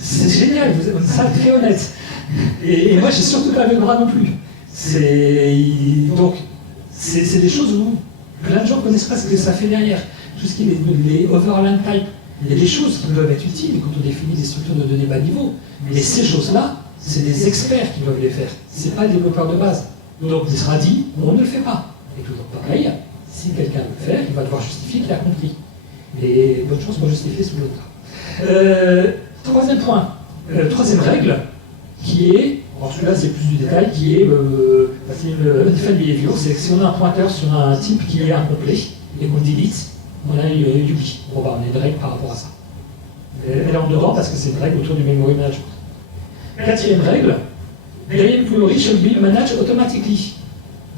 C'est génial, vous êtes une salle très honnête. Et moi, j'ai surtout pas levé le bras non plus. Donc, c'est des choses où plein de gens ne connaissent pas ce que ça fait derrière. Tout ce qui est les overland type. Il y a des choses qui peuvent être utiles quand on définit des structures de données bas niveau. Mais ces choses-là, c'est des experts qui peuvent les faire. Ce n'est pas le développeur de base. Donc, il sera dit, on ne le fait pas. Et toujours pareil, si quelqu'un veut le faire, il va devoir justifier qu'il a compris. Et bonne chance pour justifier sous l'autre. Troisième point, troisième règle, qui est, alors celui-là c'est plus du détail, qui est undefined behavior, c'est que si on a un pointeur sur un type qui est incomplet et qu'on delete, on a une oubli. Bon, bah, on a une règle par rapport à ça. Elle est en dedans parce que c'est une règle autour du memory management. Quatrième règle, dynamic memory should be managed automatically.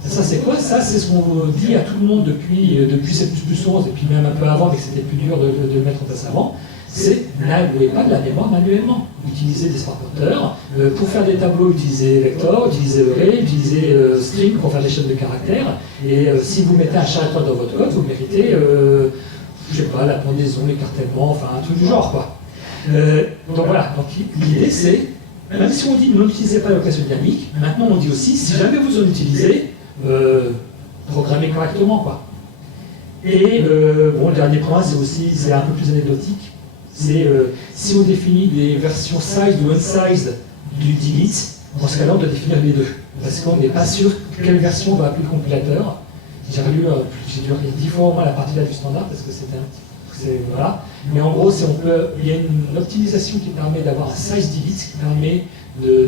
Ça c'est quoi? Ça c'est ce qu'on dit à tout le monde depuis C++ 11 et puis même un peu avant, mais que c'était plus dur de le mettre en place avant. C'est n'allouez pas de la mémoire manuellement. Utilisez des smart porteurs. Pour faire des tableaux, utilisez vector, utilisez array, utilisez string pour faire des chaînes de caractères. Et si vous mettez un caractère dans votre code, vous méritez, je sais pas, la pendaison, l'écartèlement, enfin un truc du genre quoi. Donc voilà, donc l'idée c'est, même si on dit n'utilisez pas l'allocation dynamique, maintenant on dit aussi, si jamais vous en utilisez, programmez correctement quoi. Et bon, le dernier point, c'est un peu plus anecdotique. C'est si on définit des versions size ou unsize du delete, dans ce cas-là, on doit définir les deux. Parce qu'on n'est pas sûr quelle version va appeler le compilateur. J'ai dû relire 10 fois au moins la partie là du standard parce que c'était un petit. Voilà. Mais en gros, il y a une optimisation qui permet d'avoir un size delete qui permet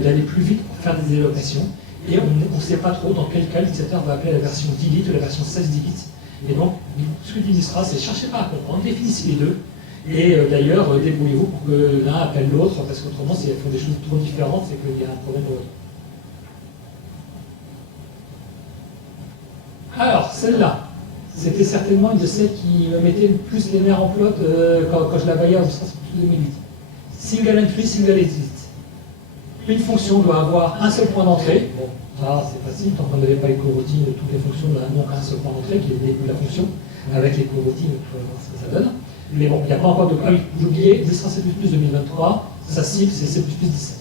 d'aller plus vite pour faire des allocations. Et on ne sait pas trop dans quel cas l'utilisateur va appeler la version delete ou la version size delete. Et donc, ce que dit Stra, c'est cherchez pas à comprendre, définissez les deux. Et d'ailleurs, débrouillez-vous pour que l'un appelle l'autre, parce qu'autrement, si elles font des choses trop différentes, c'est qu'il y a un problème. Alors, celle-là, c'était certainement une de celles qui me mettait le plus les nerfs en plot quand je la voyais en 2008. Single entry, single exit. Une fonction doit avoir un seul point d'entrée. Bon, ça c'est facile, tant qu'on n'avait pas les coroutines, toutes les fonctions n'ont qu'un seul point d'entrée, qui est le début de la fonction. Avec les coroutines, il faut voir ce que ça donne. Mais bon, il n'y a pas encore de... Ah oui, j'ai oublié, C++ 2023, sa cible c'est C++ 17.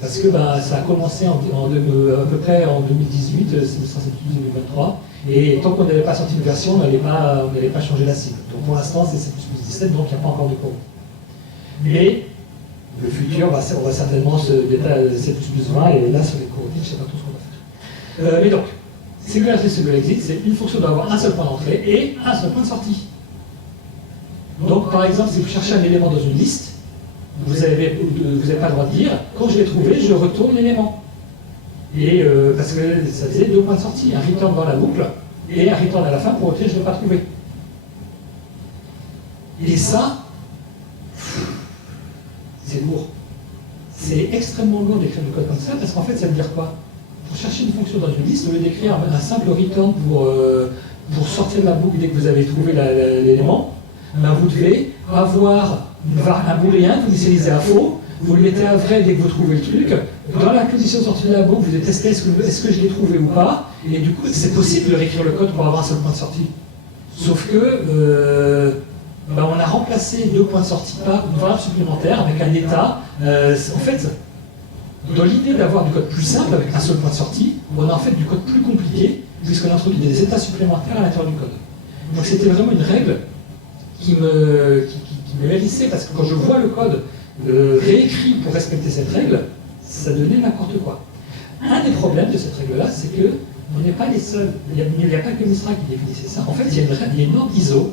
Parce que ça a commencé à peu près en 2018, c'est C++ 2023, et tant qu'on n'avait pas sorti une version, on n'allait pas changer la cible. Donc pour l'instant, c'est C++ 17, donc il n'y a pas encore de code. Mais le futur, on va certainement se détailler C++ 20, et là, sur les coroutines, je ne sais pas tout ce qu'on va faire. Mais donc, single entry, single exit, c'est une fonction doit avoir un seul point d'entrée et un seul point de sortie. Donc, par exemple, si vous cherchez un élément dans une liste, vous n'avez pas le droit de dire, quand je l'ai trouvé, je retourne l'élément. Et parce que ça faisait deux points de sortie, un return dans la boucle et un return à la fin pour dire je ne l'ai pas trouvé. Et ça, c'est lourd. C'est extrêmement lourd d'écrire du code comme ça, parce qu'en fait, ça veut dire quoi? Pour chercher une fonction dans une liste, au lieu d'écrire un simple return pour sortir de la boucle dès que vous avez trouvé l'élément, vous devez avoir un booléen, vous initialisez à faux, vous le mettez à vrai dès que vous trouvez le truc. Dans la condition de sortie de la boucle, vous devez tester est-ce que je l'ai trouvé ou pas, et du coup, c'est possible de réécrire le code pour avoir un seul point de sortie. Sauf que on a remplacé deux points de sortie par une variable supplémentaire avec un état. En fait, dans l'idée d'avoir du code plus simple avec un seul point de sortie, on a en fait du code plus compliqué puisqu'on a introduit des états supplémentaires à l'intérieur du code. Donc c'était vraiment une règle qui me hérissait parce que quand je vois le code réécrit pour respecter cette règle, ça donnait n'importe quoi. Un des problèmes de cette règle-là, c'est que on n'est pas les seuls. Il n'y a pas que Misra qui définissait ça. En fait, il y a une norme ISO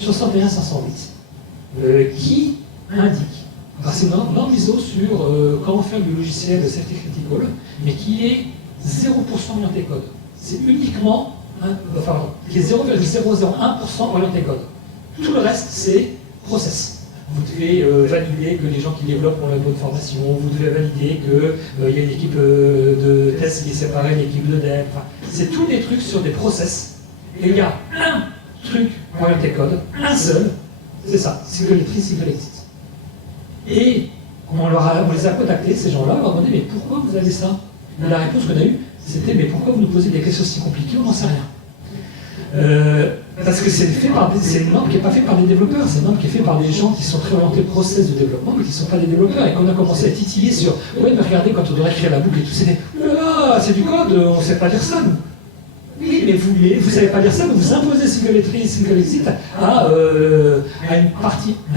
61508 qui indique. Alors c'est une norme ISO sur comment faire du logiciel safety critical, mais qui est 0% orienté code. C'est uniquement, qui est 0,001% orienté code. Tout le reste, c'est process. Vous devez valider que les gens qui développent ont la bonne formation, vous devez valider qu'il y a une équipe de test qui est séparée de l'équipe de dev. Enfin, c'est tous des trucs sur des process. Et il y a un truc orienté code, un seul, c'est ça, single entry, single exit. Et on les a contactés, ces gens-là, on leur a demandé mais pourquoi vous avez ça? La réponse qu'on a eue, c'était mais pourquoi vous nous posez des questions si compliquées, on n'en sait rien. Parce que c'est une norme qui n'est pas faite par des développeurs, c'est une norme qui est faite par des gens qui sont très orientés process de développement, mais qui ne sont pas des développeurs. Et quand on a commencé à titiller sur ouais, mais regardez, quand on doit écrire la boucle et tout, c'était c'est du code, on ne sait pas dire ça, nous. Oui, mais vous ne savez pas dire ça, mais vous imposez single entry, single exit à une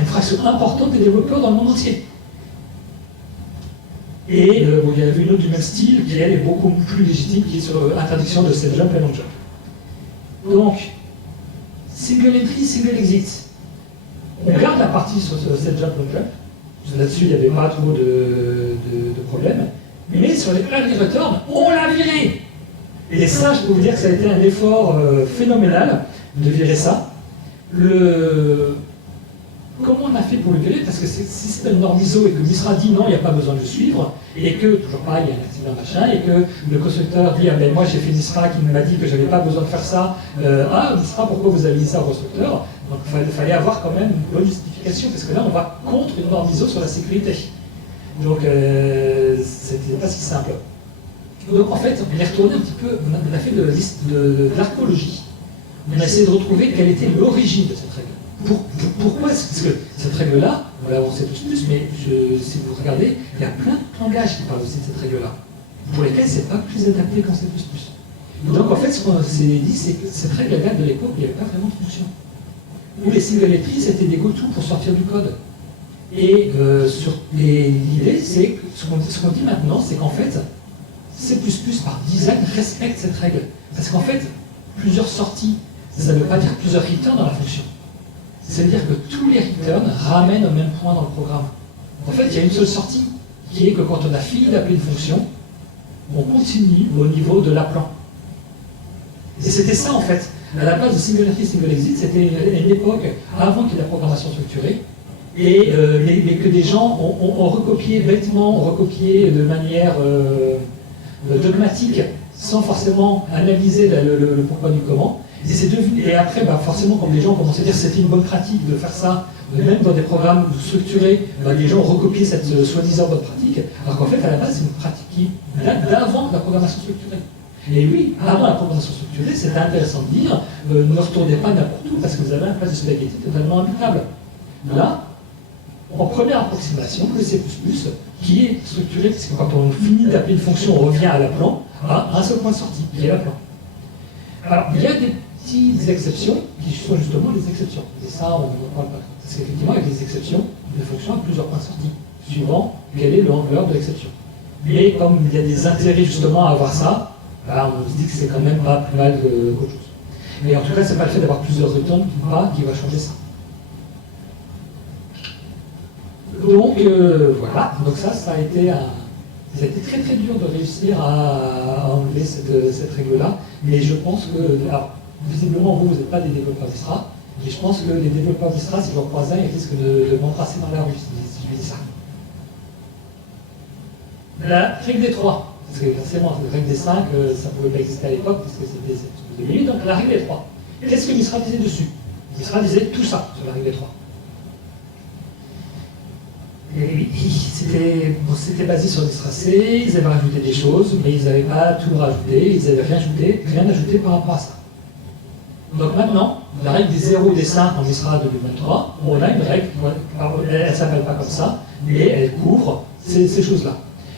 fraction importante des développeurs dans le monde entier. Et il y a une autre du même style qui, elle, est beaucoup plus légitime, qui est sur interdiction de set jump et long jump. Donc, single entry, single exit. On garde la partie sur set jump, long jump. Là-dessus, il n'y avait pas trop de problème. Mais sur les early return, on l'a viré. Et ça, je peux vous dire que ça a été un effort phénoménal de virer ça. Comment on a fait pour le virer? Parce que si c'est une norme ISO et que Misra dit non, il n'y a pas besoin de le suivre, et que, toujours pareil, il y a un accident machin, et que le constructeur dit ah ben moi j'ai fait Misra qui m'a dit que je n'avais pas besoin de faire ça, Misra, pourquoi vous avez mis ça au constructeur? Donc il fallait avoir quand même une bonne justification, parce que là on va contre une norme ISO sur la sécurité. Donc c'était pas si simple. Donc en fait, on est retourné un petit peu, on a fait de l'archéologie, on a essayé de retrouver quelle était l'origine de cette règle. Pourquoi? Parce que cette règle-là, on l'a avancé plus, mais si vous regardez, il y a plein de langages qui parlent aussi de cette règle-là, pour lesquels c'est pas plus adapté qu'en C++. Donc en fait, ce qu'on s'est dit, c'est que cette règle date de l'époque où il n'y avait pas vraiment de fonction. Où les single entry, c'était des go-to pour sortir du code. Et l'idée, c'est que ce qu'on dit maintenant, c'est qu'en fait, C++ par design respecte cette règle. Parce qu'en fait, plusieurs sorties, ça ne veut pas dire plusieurs returns dans la fonction. C'est-à-dire que tous les returns ramènent au même point dans le programme. En fait, il y a une seule sortie, qui est que quand on a fini d'appeler une fonction, on continue au niveau de l'appelant. Et c'était ça en fait. À la place de single entry, single exit, c'était une époque avant qu'il y ait la programmation structurée, et mais que des gens ont recopié bêtement, ont recopié de manière dogmatique sans forcément analyser le pourquoi du comment. Et c'est devenu, et après, bah, forcément, quand les gens commencent à dire que c'était une bonne pratique de faire ça, même dans des programmes structurés, bah, les gens recopiaient cette soi-disant bonne pratique, alors qu'en fait, à la base, c'est une pratique qui date d'avant la programmation structurée. Et oui, avant la programmation structurée, c'était intéressant de dire, ne retournez pas n'importe où parce que vous avez un place de spaghetti totalement habitable. Là, en première approximation, le C++, qui est structuré, parce que quand on finit d'appeler une fonction, on revient à l'appelant, a un seul point de sortie, qui est l'appelant. Alors, il y a des petites exceptions qui sont justement les exceptions. Et ça, on n'en parle pas. Parce qu'effectivement, avec les exceptions, une fonction a plusieurs points de sortie, suivant quelle est l'ampleur de l'exception. Mais comme il y a des intérêts justement à avoir ça, bah, on se dit que c'est quand même pas plus mal qu'autre chose. Mais en tout cas, c'est pas le fait d'avoir plusieurs returns qui va changer ça. Donc voilà, donc ça a été très très dur de réussir à enlever cette règle-là. Mais je pense que, alors, visiblement, vous n'êtes pas des développeurs d'Istra, mais je pense que les développeurs d'Istra, si je leur croise un, ils risquent de m'embrasser dans la rue si je lui dis ça. La règle des 3. Parce que forcément, la règle des 5, ça ne pouvait pas exister à l'époque, parce que c'était des limites. Donc la règle des 3. Qu'est-ce que Misra disait dessus? Misra disait tout ça sur la règle des 3. C'était basé sur Misra C, ils avaient rajouté des choses, mais ils n'avaient pas tout rajouté, ils n'avaient rien ajouté par rapport à ça. Donc maintenant, la règle des 0 ou des 5 en Misra 2023, on a une règle, elle ne s'appelle pas comme ça, mais elle couvre ces choses-là.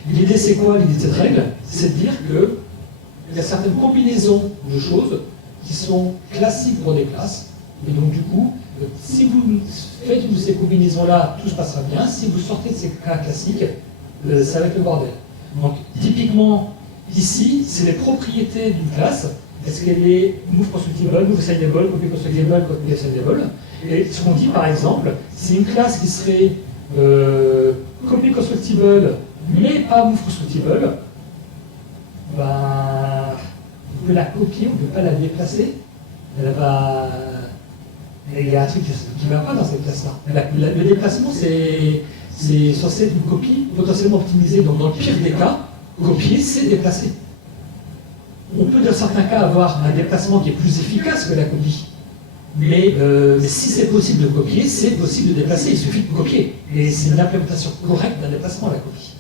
L'idée, c'est quoi l'idée de cette règle? C'est de dire qu'il y a certaines combinaisons de choses qui sont classiques pour des classes. Et donc, du coup, si vous faites une de ces combinaisons-là, tout se passera bien. Si vous sortez de ces cas classiques, ça va être le bordel. Donc, typiquement, ici, c'est les propriétés d'une classe. Est-ce qu'elle est move constructible, move assignable, copy constructible, copy assignable? Et ce qu'on dit, par exemple, c'est une classe qui serait copy constructible, mais pas move constructible, ben, on peut la copier, on ne peut pas la déplacer. Il y a un truc qui ne va pas dans cette classe-là. Le déplacement, c'est censé être une copie potentiellement optimisée. Donc, dans le pire des cas, copier, c'est déplacer. On peut, dans certains cas, avoir un déplacement qui est plus efficace que la copie. Mais si c'est possible de copier, c'est possible de déplacer. Il suffit de copier. Et c'est une implémentation correcte d'un déplacement, la copie.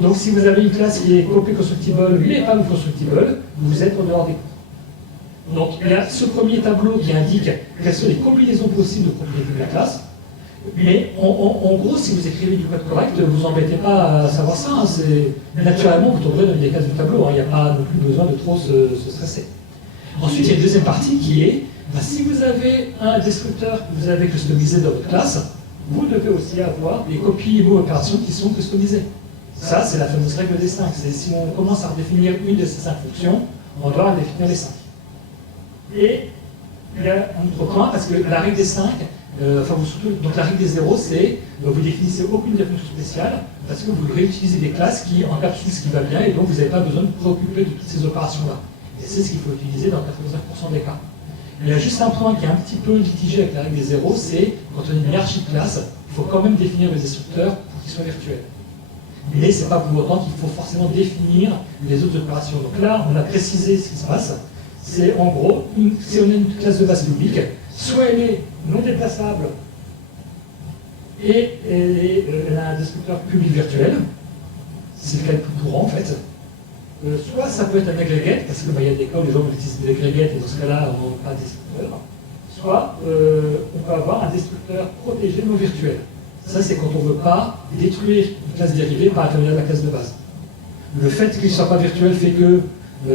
Donc, si vous avez une classe qui est copy constructible, mais pas move constructible, vous êtes en dehors des cours. Donc, il y a ce premier tableau qui indique quelles sont les combinaisons possibles de propriétés de la classe. Mais en gros, si vous écrivez du code correct, vous embêtez pas à savoir ça. Hein. Naturellement, vous tomberez dans les cases du tableau. Hein. Il n'y a pas non plus besoin de trop se stresser. Ensuite, il y a une deuxième partie qui est, si vous avez un destructeur que vous avez customisé dans votre classe, vous devez aussi avoir des copies et opérations qui sont customisées. Ça, c'est la fameuse règle des 5. C'est si on commence à redéfinir une de ces 5 fonctions, on doit redéfinir les 5. Et il y a un autre point, parce que la règle des 5, donc la règle des 0, c'est vous définissez aucune des fonctions spéciales, parce que vous réutilisez des classes qui encapsulent ce qui va bien, et donc vous n'avez pas besoin de vous préoccuper de toutes ces opérations-là. Et c'est ce qu'il faut utiliser dans 85% des cas. Il y a juste un point qui est un petit peu litigé avec la règle des 0, c'est quand on est une archi-classe, il faut quand même définir les destructeurs pour qu'ils soient virtuels. Mais ce n'est pas pour autant qu'il faut forcément définir les autres opérations. Donc là, on a précisé ce qui se passe. C'est en gros, si on a une classe de base publique, soit elle est non déplaçable et elle a un destructeur public virtuel, c'est le cas le plus courant en fait. Soit ça peut être un aggregate, parce qu'il y a des cas où les gens utilisent des aggregates et dans ce cas-là, on n'a pas de destructeur. Soit on peut avoir un destructeur protégé non virtuel. Ça, c'est quand on ne veut pas détruire une classe dérivée par l'intermédiaire de la classe de base. Le fait qu'il ne soit pas virtuel fait que on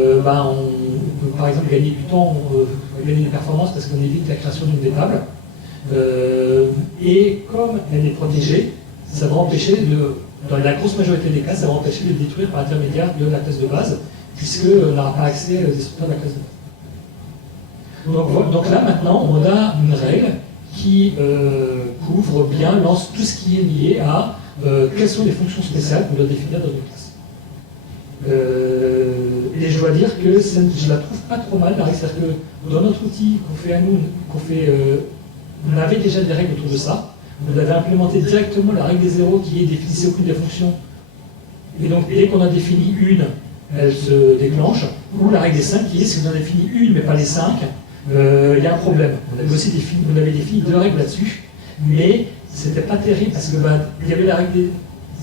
peut par exemple gagner du temps, gagner des performances parce qu'on évite la création d'une des tables. Et comme elle est protégée, ça va empêcher, dans la grosse majorité des cas, ça va empêcher de le détruire par l'intermédiaire de la classe de base, puisqu'on n'aura pas accès aux destructeurs de la classe de base. Donc là, maintenant, on a une règle qui couvre bien tout ce qui est lié à quelles sont les fonctions spéciales qu'on doit définir dans une classe. Et je dois dire que je la trouve pas trop mal, c'est-à-dire que dans notre outil qu'on fait à nous, on avait déjà des règles autour de ça. On avait implémenté directement la règle des 0 qui est définissez aucune des fonctions. Et donc dès qu'on a défini une, elle se déclenche, ou la règle des 5 qui est si vous en avez fini une mais pas les 5, il y a un problème. Vous avez défini 2 règles là-dessus, mais c'était pas terrible parce que il y avait la règle des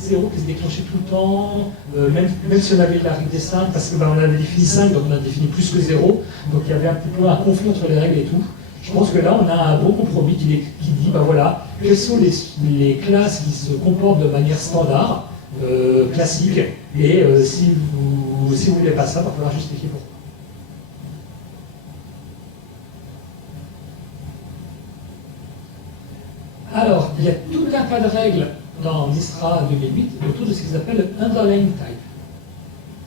0 qui se déclenchait tout le temps, même si on avait la règle des 5, parce que on avait défini 5, donc on a défini plus que 0, donc il y avait un petit peu un conflit entre les règles et tout. Je pense que là, on a un bon compromis qui dit, voilà, quelles sont les classes qui se comportent de manière standard, classique, et si vous ne voulez pas ça, il va falloir justifier pourquoi. Alors, il y a tout un tas de règles dans NISRA 2008 autour de ce qu'ils appellent le underlying type.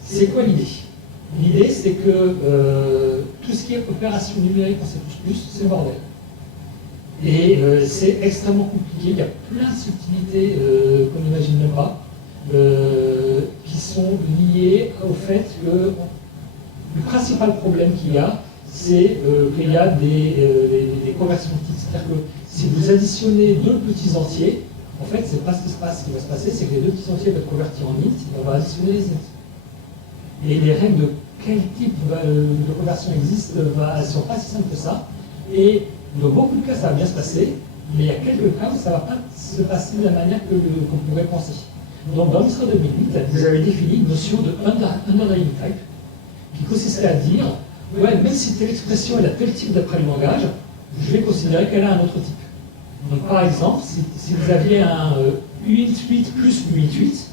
C'est quoi l'idée? L'idée, c'est que tout ce qui est opération numérique en C++, c'est le bordel. Et c'est extrêmement compliqué. Il y a plein de subtilités qu'on n'imagine même pas, qui sont liées au fait que le principal problème qu'il y a, c'est qu'il y a des conversions de type. C'est-à-dire que si vous additionnez 2 petits entiers, en fait, c'est pas ce qui se passe. Ce qui va se passer, c'est que les 2 petits entiers vont être convertis en int, et on va additionner les int. Et les règles de quel type de conversion existent, elles ne sont pas si simples que ça. Et dans beaucoup de cas, ça va bien se passer, mais il y a quelques cas où ça ne va pas se passer de la manière qu'on pourrait penser. Donc, dans l'histoire 2008, vous avez défini une notion de underlying type, qui consistait à dire, ouais, même si telle expression elle a tel type d'après le langage, je vais considérer qu'elle a un autre type. Donc, par exemple, si vous aviez un uint8 plus uint8,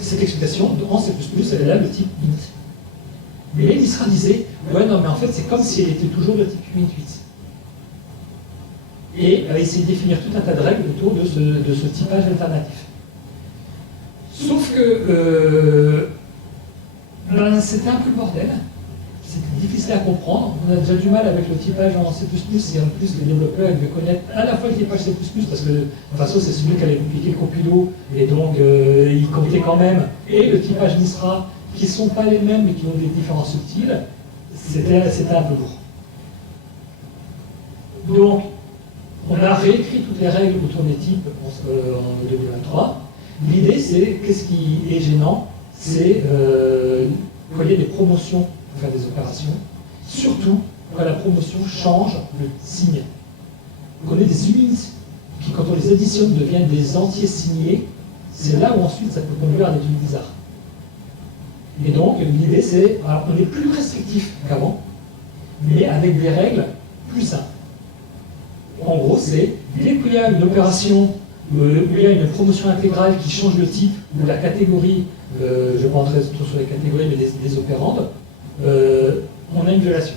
cette expression en C++, elle a le type int. Mais l'ISRA disait, ouais, non, mais en fait, c'est comme si elle était toujours de type uint8. Et elle a essayé de définir tout un tas de règles autour de ce typage alternatif. Sauf que c'était un peu le bordel. C'était difficile à comprendre. On a déjà du mal avec le typage en C++, et en plus les développeurs ils devaient connaître à la fois le typage C++, parce que de toute façon c'est celui qui allait compliquer le compilo, et donc il comptait quand même, et le typage NISRA, qui ne sont pas les mêmes mais qui ont des différences subtiles, c'était un peu lourd. Donc, on a réécrit toutes les règles autour des types en 2023. L'idée, c'est, qu'est-ce qui est gênant, c'est quand il y a des promotions pour faire des opérations, surtout quand la promotion change le signe. On connaît des units qui, quand on les additionne, deviennent des entiers signés. C'est là où ensuite ça peut conduire à des trucs bizarres. Et donc, l'idée, c'est, alors, on est plus restrictif qu'avant, mais avec des règles plus simples. En gros, c'est, dès qu'il y a une opération où il y a une promotion intégrale qui change le type ou la catégorie, je ne vais pas entrer trop sur les catégories, mais des opérandes, on a une violation.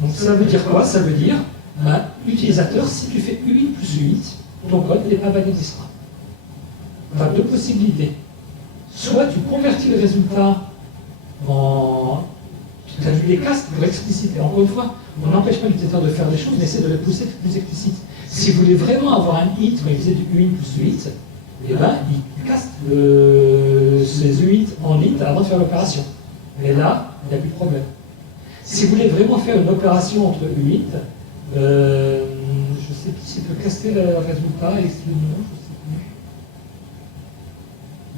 Donc ça veut dire quoi? Ça veut dire, utilisateur, si tu fais uint plus uint, ton code n'est pas valide NISRA. Tu as 2 possibilités. Soit tu convertis le résultat en... Tu as des castes pour expliciter. Encore une fois, on n'empêche pas l'utilisateur de faire des choses, mais essaie de les pousser plus explicites. Si vous voulez vraiment avoir un int, quand il faisait du uint plus uint, eh ben, il caste ces uint en int avant de faire l'opération. Et là, il n'y a plus de problème. Si vous voulez vraiment faire une opération entre uint, je ne sais plus s'il peut caster le résultat et exclure le nom, je ne sais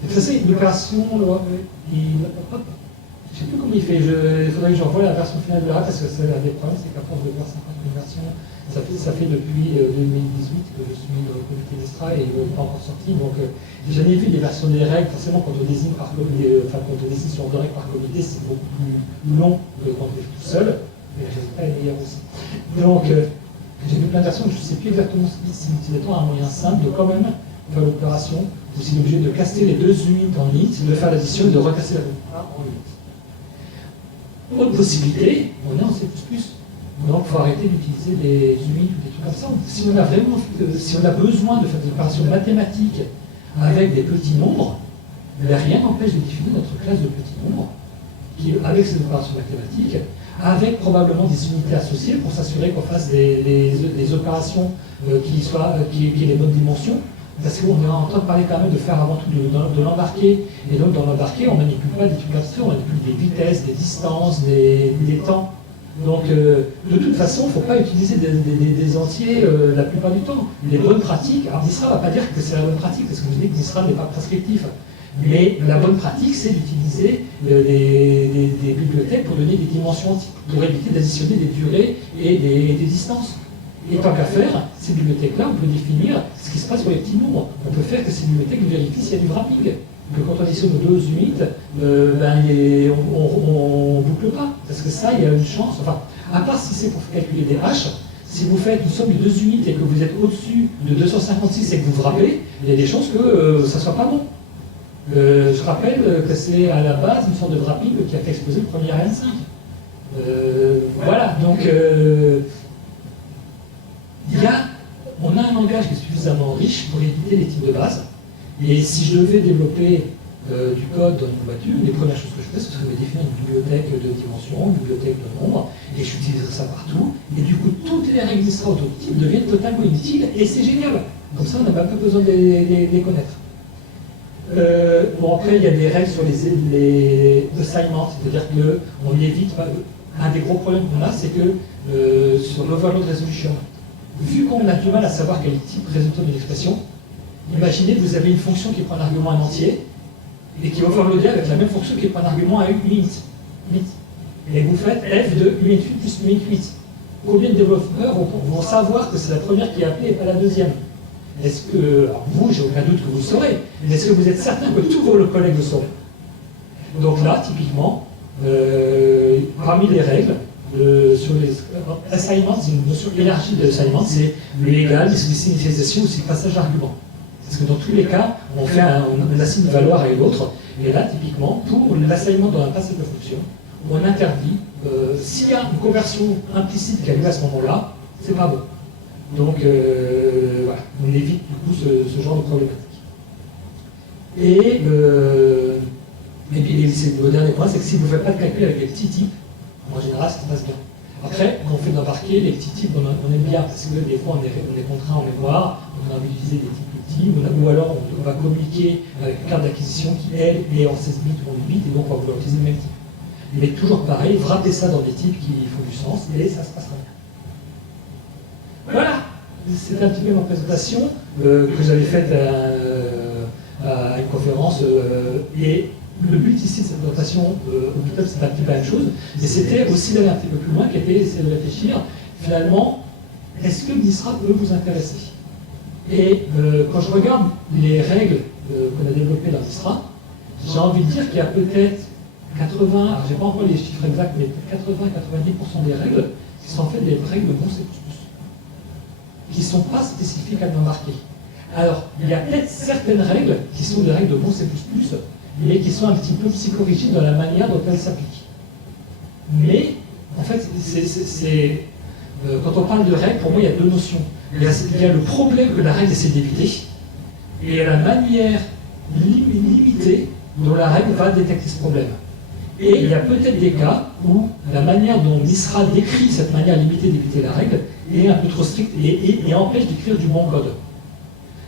plus. Ça, c'est une opération, je ne sais plus comment il fait, il faudrait que j'envoie la version finale de la parce que c'est un des problèmes, c'est qu'à force de faire 50 versions, ça fait depuis 2018 que je suis dans le comité d'Extra et il n'est pas encore sorti. Donc j'en ai vu des versions des règles, forcément quand on désigne par comité, quand on désigne sur ordre de règles par comité, c'est beaucoup plus long que quand on est tout seul, mais le résultat est meilleur aussi. Donc j'ai vu plein de versions, je ne sais plus exactement si l'utilisateur a un moyen simple de quand même faire l'opération, ou s'il est obligé de caster les 2 units en int, de faire l'addition et de recasser la en int. Autre possibilité, on est en C++. Donc il faut arrêter d'utiliser des units ou des trucs comme ça. Si on a besoin de faire des opérations mathématiques avec des petits nombres, rien n'empêche de définir notre classe de petits nombres, avec ces opérations mathématiques, avec probablement des unités associées pour s'assurer qu'on fasse des opérations qui aient les bonnes dimensions. Parce qu'on est en train de parler quand même de faire avant tout de l'embarquer. Et donc dans l'embarquer, on ne manipule pas des trucs abstraits, on manipule des vitesses, des distances, des temps. Donc de toute façon, il ne faut pas utiliser des entiers la plupart du temps. Les bonnes pratiques, alors NISRA ne va pas dire que c'est la bonne pratique, parce que je dis que NISRA n'est pas prescriptif. Mais la bonne pratique, c'est d'utiliser des bibliothèques pour donner des dimensions types, pour éviter d'additionner des durées et des distances. Et tant qu'à faire, ces bibliothèques-là, on peut définir ce qui se passe sur les petits nombres. On peut faire que ces bibliothèques vérifient s'il y a du wrapping. Que quand on additionne nos 2 units, on ne boucle pas. Parce que ça, il y a une chance. Enfin, à part si c'est pour calculer des haches, si vous faites une somme de 2 unités et que vous êtes au-dessus de 256 et que vous frappez, il y a des chances que ça ne soit pas bon. Je rappelle que c'est à la base une sorte de wrapping qui a fait exploser le premier Ariane 5. Voilà, donc on a un langage qui est suffisamment riche pour éviter les types de base. Et si je devais développer du code dans une voiture, les premières choses que je fais, ce serait de définir une bibliothèque de dimension, une bibliothèque de nombre, et j'utiliserai ça partout. Et du coup, toutes les règles d'Isra autotype deviennent totalement inutiles, et c'est génial. Comme ça, on n'a pas besoin de les connaître. Bon, après, il y a des règles sur les assignments, c'est-à-dire qu'on évite. Un des gros problèmes qu'on a, c'est que sur l'overload resolution, vu qu'on a du mal à savoir quel type résultat d'une expression, imaginez que vous avez une fonction qui prend un argument en entier et qui est overloadée avec la même fonction qui prend un argument à unit. Et vous faites f de unit 8 plus unit 8. Combien de développeurs vont savoir que c'est la première qui est appelée et pas la deuxième? Est-ce que, alors vous, j'ai aucun doute que vous le saurez, mais est-ce que vous êtes certain que tous vos collègues le sauront? Donc là, typiquement, parmi les règles, sur les assignments, une notion élargie de assignment, c'est le légal, c'est l'initialisation ou c'est le passage d'argument. Parce que dans tous les cas, on assigne une valeur à une autre. Et là, typiquement, pour l'assignment dans un passage de fonction, on interdit, s'il y a une conversion implicite qui a lieu à ce moment-là, c'est pas bon. Donc, voilà, on évite du coup ce genre de problématique. Et puis, le dernier point, c'est que si vous ne faites pas de calcul avec des petits types, en général, ça se passe bien. Après, quand on fait d'embarquer, les petits types, on aime bien, parce que des fois, on est contraint en mémoire, on a envie d'utiliser des types petits, ou alors on va communiquer avec une carte d'acquisition qui, elle, est en 16 bits ou en 8 bits, et donc on va vouloir utiliser le même type. Mais toujours pareil, wrapper ça dans des types qui font du sens, et ça se passera bien. Voilà, c'était un petit peu ma présentation que j'avais faite à une conférence. Et le but ici de cette présentation, peut-être c'est un petit peu la même chose, mais c'était aussi d'aller un petit peu plus loin, qui était essayer de réfléchir, finalement, est-ce que l'ISRA peut vous intéresser? Et quand je regarde les règles qu'on a développées dans l'ISRA, j'ai envie de dire qu'il y a peut-être 80, alors j'ai pas encore les chiffres exacts, mais 80-90% des règles qui sont en fait des règles de bon C++, qui ne sont pas spécifiques à l'embarquer. Alors, il y a peut-être certaines règles qui sont des règles de bon C++, mais qui sont un petit peu psychorigides dans la manière dont elles s'appliquent. Mais, en fait, quand on parle de règles, pour moi, il y a deux notions. Il y a le problème que la règle essaie d'éviter, et il y a la manière limitée dont la règle va détecter ce problème. Et il y a peut-être des cas où la manière dont l'ISRA décrit cette manière limitée d'éviter la règle est un peu trop stricte et empêche d'écrire du bon code.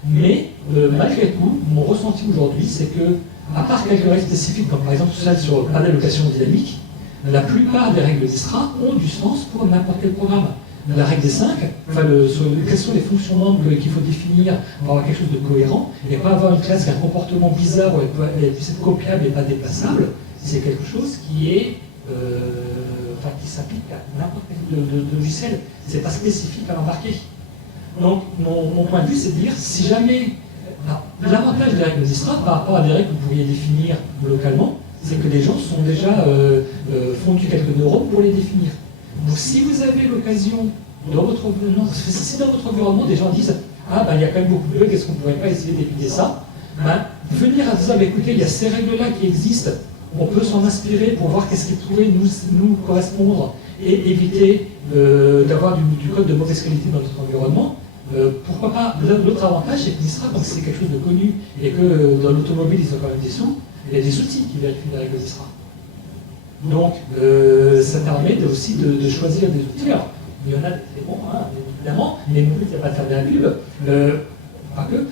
Mais malgré tout, mon ressenti aujourd'hui, c'est que, à part quelques règles spécifiques, comme par exemple celle sur pas d'allocation dynamique, la plupart des règles d'ISRA ont du sens pour n'importe quel programme. La règle des 5, quelles sont les fonctions membres qu'il faut définir pour avoir quelque chose de cohérent, et pas avoir une classe qui a un comportement bizarre où elle puisse être copiable et pas déplaçable, c'est quelque chose qui s'applique à n'importe quel logiciel. C'est pas spécifique à l'embarquer. Donc, mon point de vue, c'est de dire, si jamais... L'avantage des règles d'ISRA par rapport à des règles que vous pourriez définir localement, c'est que les gens sont déjà fondus quelques neurones pour les définir. Donc, si vous avez l'occasion, si dans votre environnement, des gens disent « Ah, il y a quand même beaucoup de bugs, est-ce qu'on ne pourrait pas essayer d'éviter ça ?» venir à dire « Écoutez, il y a ces règles-là qui existent, on peut s'en inspirer pour voir qu'est-ce qui pourrait nous correspondre et éviter d'avoir du code de mauvaise qualité dans notre environnement. Pourquoi pas? L'autre avantage, c'est que l'ISRA, quand c'est quelque chose de connu et que dans l'automobile, ils ont quand même des sous, il y a des outils qui vérifient les règles d'ISRA. Donc, ça permet aussi de choisir des outils. Alors, il y en a des très bons, évidemment, mais non plus, il n'y a pas de faire de la pub. Pas que,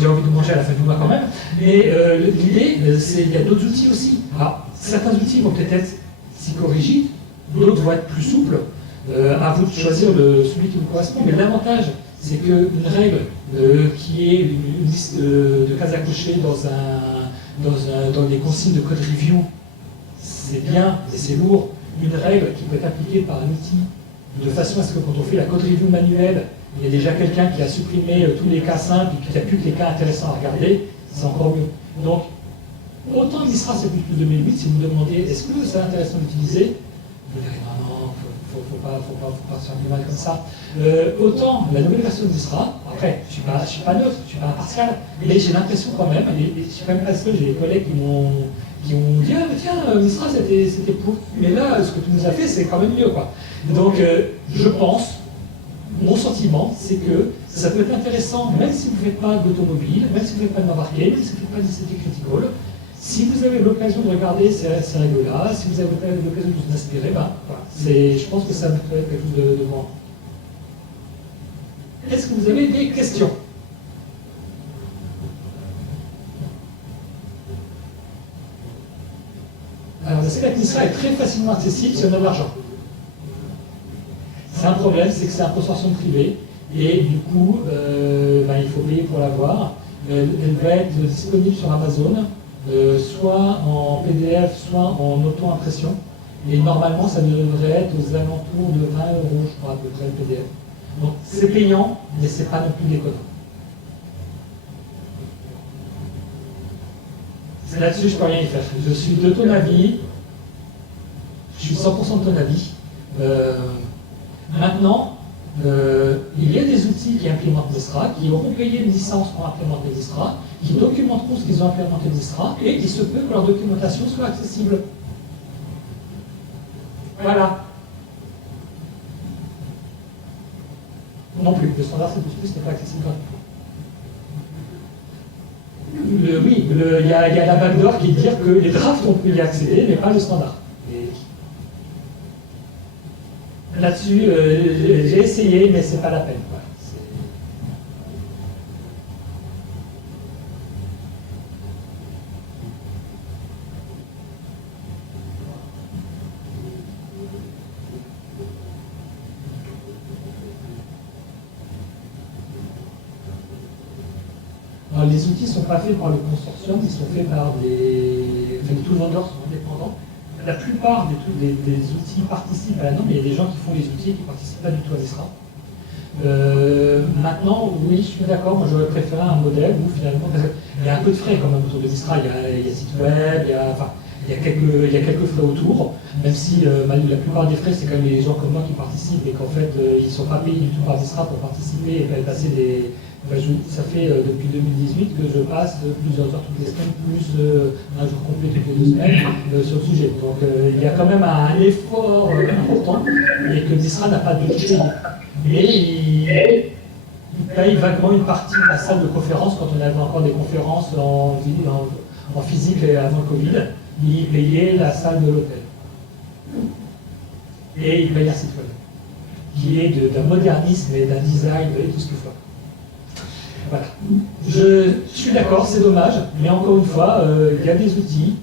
j'ai envie de manger à la fin du mois quand même, mais l'idée, c'est qu'il y a d'autres outils aussi. Alors, certains outils vont peut-être être psychorigides, d'autres vont être plus souples. À vous de choisir celui qui vous correspond, mais l'avantage, c'est qu'une règle qui est une liste de cases à cocher dans des consignes de code review, c'est bien, mais c'est lourd. Une règle qui peut être appliquée par un outil, de façon à ce que quand on fait la code review manuelle, il y a déjà quelqu'un qui a supprimé tous les cas simples et qu'il n'y a plus que les cas intéressants à regarder, c'est encore mieux. Donc, autant Mistra c'est plus 2008, si vous me demandez est-ce que c'est intéressant d'utiliser, vous direz non, faut pas se faire du mal comme ça. Autant la nouvelle version de Mistra, après, je suis pas neutre, je suis pas impartial, mais j'ai l'impression quand même, et je suis quand même parce que j'ai des collègues qui m'ont dit ah, tiens, Mistra c'était pour. Mais là, ce que tu nous as fait, c'est quand même mieux, quoi. Donc, je pense, mon sentiment, c'est que ça peut être intéressant, même si vous ne faites pas d'automobile, même si vous ne faites pas d'embarqué, même si vous ne faites pas d'ICT critical. Si vous avez l'occasion de regarder ces règles-là, si vous avez l'occasion de vous inspirer, ben, voilà. Je pense que ça peut être quelque chose de bon. Est-ce que vous avez des questions? Alors, la CNAC-NISRA est très facilement accessible si on a de l'argent. C'est un problème, c'est que c'est un consortium privé, et du coup, il faut payer pour l'avoir. Elle va être disponible sur Amazon, soit en PDF, soit en auto-impression. Et normalement, ça devrait être aux alentours de 20 €, je crois, à peu près, le PDF. Donc, c'est payant, mais c'est pas non plus déconnant. Là-dessus, je ne peux rien y faire. Je suis de ton avis, je suis 100% de ton avis. Maintenant, il y a des outils qui implémentent Mistra, qui auront payé une licence pour implémenter Mistra, qui documenteront ce qu'ils ont implémenté Mistra, et il se peut que leur documentation soit accessible. Voilà. Non plus, le standard C++ n'est pas accessible gratuitement. Oui, il y a la backdoor qui dit que les drafts on peut y accéder, mais pas le standard. Là-dessus, j'ai essayé, mais c'est pas la peine. Quoi. Alors, les outils ne sont pas faits par le consortium, ils sont faits par des... Enfin, tous les vendeurs sont indépendants. La plupart des outils participent à la norme, mais il y a des gens qui font les outils et qui ne participent pas du tout à Mistra. Maintenant, oui, je suis d'accord, moi j'aurais préféré un modèle où finalement, parce qu'il y a un peu de frais quand même autour de Mistra, il y a site web, il y a quelques frais autour, même si la plupart des frais c'est quand même les gens comme moi qui participent et qu'en fait ils ne sont pas payés du tout par Mistra pour participer et passer des... ça fait depuis 2018 que je passe plusieurs heures toutes les semaines, plus un jour complet toutes les 2 semaines sur le sujet. Donc il y a quand même un effort important et que Mistra n'a pas de budget. Mais il paye vaguement une partie de la salle de conférence quand on avait encore des conférences en physique avant le Covid. Il payait la salle de l'hôtel. Et il paye un site web qui est d'un modernisme et d'un design et tout ce qu'il faut. Voilà. Je suis d'accord, c'est dommage, mais encore une fois, il y a des outils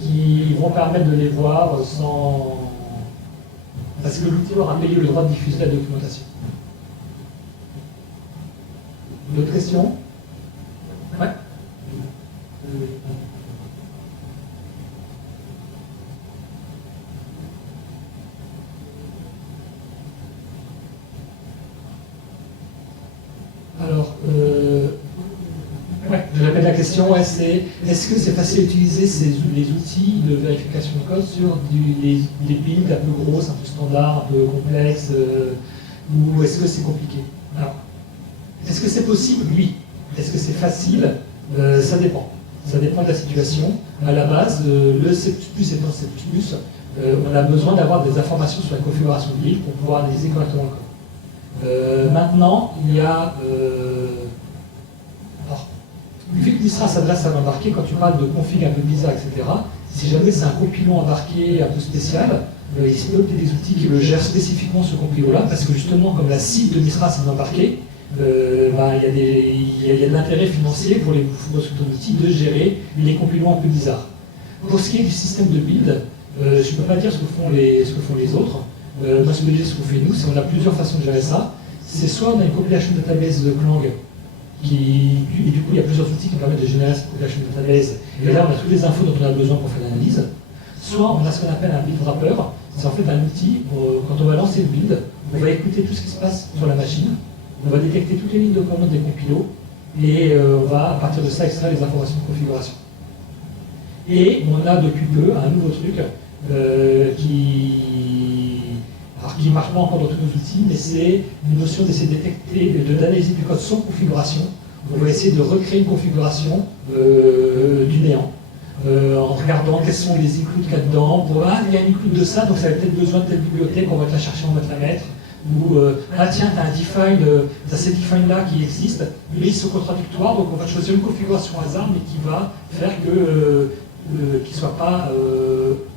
qui vont permettre de les voir sans... Parce que l'outil aura payé le droit de diffuser la documentation. D'autres questions? Ouais. Alors, je répète la question, c'est est-ce que c'est facile d'utiliser les outils de vérification de code sur des builds un peu grosses, un peu standards, un peu complexes, ou est-ce que c'est compliqué? Alors, est-ce que c'est possible? Oui. Est-ce que c'est facile? Ça dépend. Ça dépend de la situation. À la base, le C++ étant C++, on a besoin d'avoir des informations sur la configuration de build pour pouvoir analyser correctement le code. Maintenant, il y a... vu que Mistra s'adresse à l'embarqué, quand tu parles de config un peu bizarre, etc., si jamais c'est un compilon embarqué un peu spécial, il se peut qu'il y ait des outils qui le gèrent spécifiquement ce compilon-là, parce que justement, comme la cible de Mistra c'est l'embarqué, il y a de l'intérêt financier pour les outils de gérer les compilons un peu bizarres. Pour ce qui est du système de build, je ne peux pas dire ce que font les autres. Moi, ce qu'on fait nous, c'est qu'on a plusieurs façons de gérer ça. C'est soit on a une compilation database de Clang Et du coup, il y a plusieurs outils qui permettent de générer cette population database. Et là, on a toutes les infos dont on a besoin pour faire l'analyse. Soit on a ce qu'on appelle un build wrapper. C'est en fait un outil, quand on va lancer le build, on va écouter tout ce qui se passe sur la machine, on va détecter toutes les lignes de commande des compilos, et on va, à partir de ça, extraire les informations de configuration. Et on a depuis peu un nouveau truc qui ne marche pas encore dans tous nos outils, mais c'est une notion d'essayer de détecter, d'analyser du code sans configuration. On va essayer de recréer une configuration du néant. En regardant quels sont les includes qu'il y a dedans, il y a un include de ça, donc ça a peut-être besoin de telle bibliothèque, on va te la chercher, on va te la mettre. Ou tiens, tu as un define, tu as ces defines là qui existent, mais ils sont contradictoires, donc on va choisir une configuration hasard, mais qui va faire qu'il ne soit pas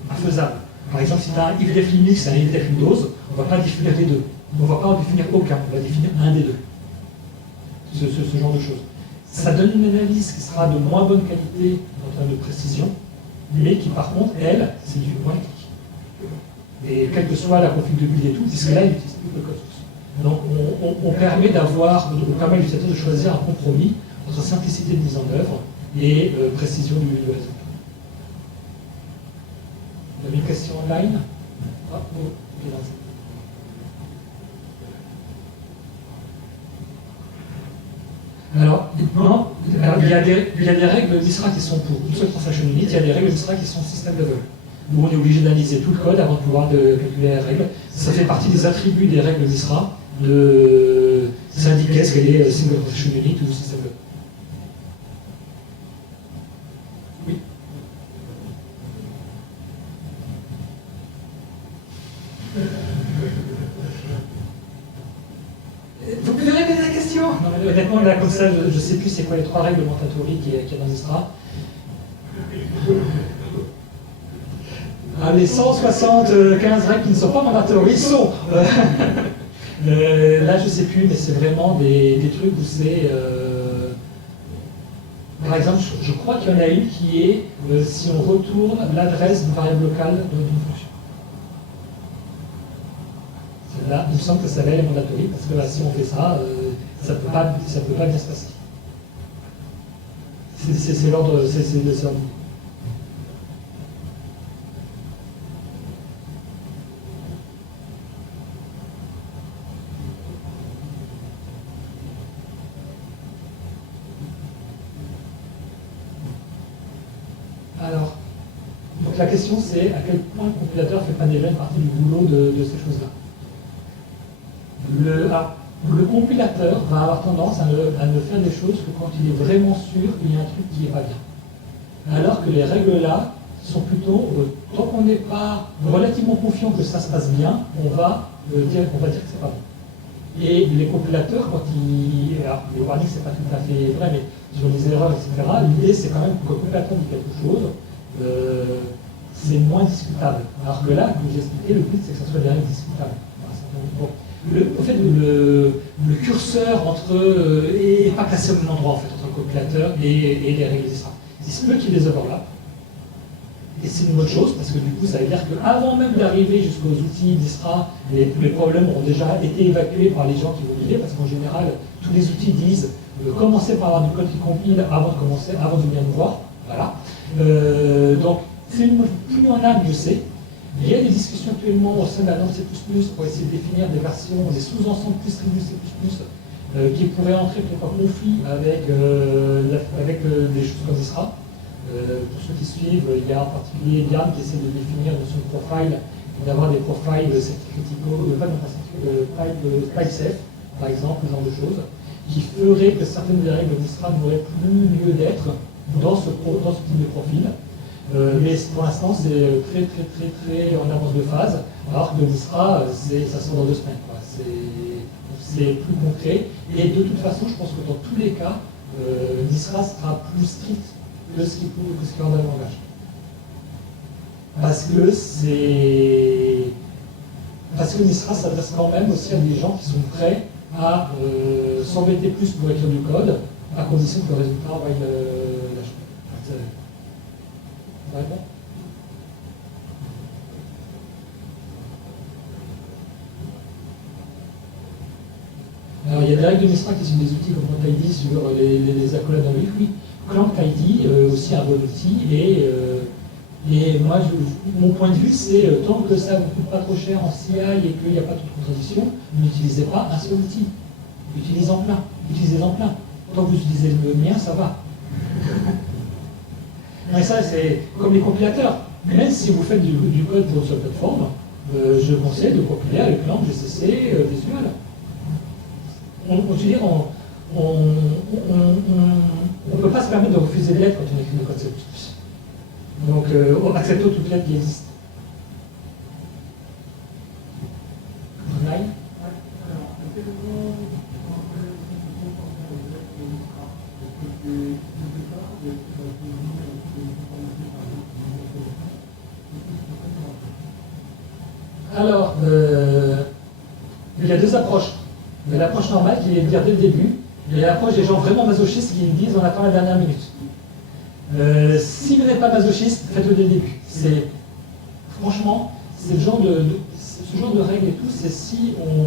infaisable. Par exemple, si tu as un ifdef Linux et un ifdef Windows, on ne va pas définir les deux. On ne va pas en définir aucun, on va définir un des deux. Ce genre de choses. Ça donne une analyse qui sera de moins bonne qualité en termes de précision, mais qui par contre, elle, c'est du point clic. Et quelle que soit la config de build et tout, puisque là, il n'utilise plus le code source. Donc on permet l'utilisateur de choisir un compromis entre simplicité de mise en œuvre et précision du résultat. Vous avez une question online? Alors, il y a des règles MISRA qui sont pour une seule transaction unit, il y a des règles MISRA qui sont system level, où on est obligé d'analyser tout le code avant de pouvoir calculer les règles. Ça fait partie des attributs des règles MISRA de s'indiquer ce qu'elle est single transaction unit ou system level. Oui. Vous pouvez répéter la question? Non, mais honnêtement, là, comme ça, je ne sais plus c'est quoi les trois règles mandatory qu'il y a dans MISRA. Les 175 règles qui ne sont pas mandatory sont. Là, je ne sais plus, mais c'est vraiment des trucs où c'est. Par exemple, je crois qu'il y en a une qui est si on retourne l'adresse d'une variable locale d'une fonction. Là, il me semble que ça là est mandatory, parce que si on fait ça, ça ne peut pas bien se passer. C'est l'ordre. Alors, donc la question c'est à quel point le compilateur fait pas déjà une partie du boulot de ces choses-là. Le compilateur va avoir tendance à ne faire des choses que quand il est vraiment sûr qu'il y a un truc qui n'est pas bien. Alors que les règles là sont plutôt, tant qu'on n'est pas relativement confiant que ça se passe bien, on va dire que c'est pas bon. Et les compilateurs, quand alors les warnings c'est pas tout à fait vrai, mais sur les erreurs, etc., l'idée c'est quand même que le compilateur dit quelque chose, c'est moins discutable. Alors que là, comme j'ai expliqué, le but c'est que ça soit des règles discutables. En fait, le curseur est pas placé au même endroit en fait, entre le compilateur et les règles d'ISRA. Il se peut qu'il y ait des overlaps. Et c'est une bonne chose, parce que du coup, ça veut dire qu'avant même d'arriver jusqu'aux outils d'ISRA, tous les problèmes ont déjà été évacués par les gens qui vont migrer, parce qu'en général, tous les outils disent commencez par avoir du code qui compile avant de venir nous voir. Voilà. Donc, plus on a, mieux c'est. Il y a des discussions actuellement au sein de la norme C++ pour essayer de définir des versions, des sous-ensembles distribués C++ qui pourraient entrer peut-être en conflit avec des choses comme ISRA. Pour ceux qui suivent, il y a en particulier Yann qui essaie de définir une notion de profile, d'avoir des profiles critiques, type safe, par exemple, ce genre de choses, qui ferait que certaines des règles d'ISRA n'auraient plus lieu d'être dans ce type de profil. Mais pour l'instant, c'est très en avance de phase, alors que l'ISRA, ça sort dans 2 semaines. C'est plus concret. Et de toute façon, je pense que dans tous les cas, l'ISRA sera plus strict que ce qui est en langage. Parce que l'ISRA s'adresse quand même aussi à des gens qui sont prêts à s'embêter plus pour écrire du code, à condition que le résultat vaille l'acheter. Bon. Alors, il il y a des règles de Mistra qui sont des outils comme Clank ID sur les accolades dans le livre, oui. Clank ID, aussi un bon outil, et moi, mon point de vue, c'est tant que ça ne vous coûte pas trop cher en CI et qu'il n'y a pas toute contradiction, n'utilisez pas un seul outil. Utilisez-en plein. Utilisez-en plein. Tant que vous utilisez le mien, ça va. Mais ça, c'est comme les compilateurs. Même si vous faites du code pour une seule plateforme, je conseille de compiler avec Clang, GCC, Visual. Je veux dire, on ne peut pas se permettre de refuser de lettres quand on écrit du code C++. Donc, acceptons toutes les lettres qui existent. Online. Alors, il y a deux approches. Il y a l'approche normale qui est de dire dès le début, et l'approche des gens vraiment masochistes qui disent on attend la dernière minute. Si vous n'êtes pas masochiste, faites-le dès le début. Franchement, c'est ce genre de règles et tout, c'est si on...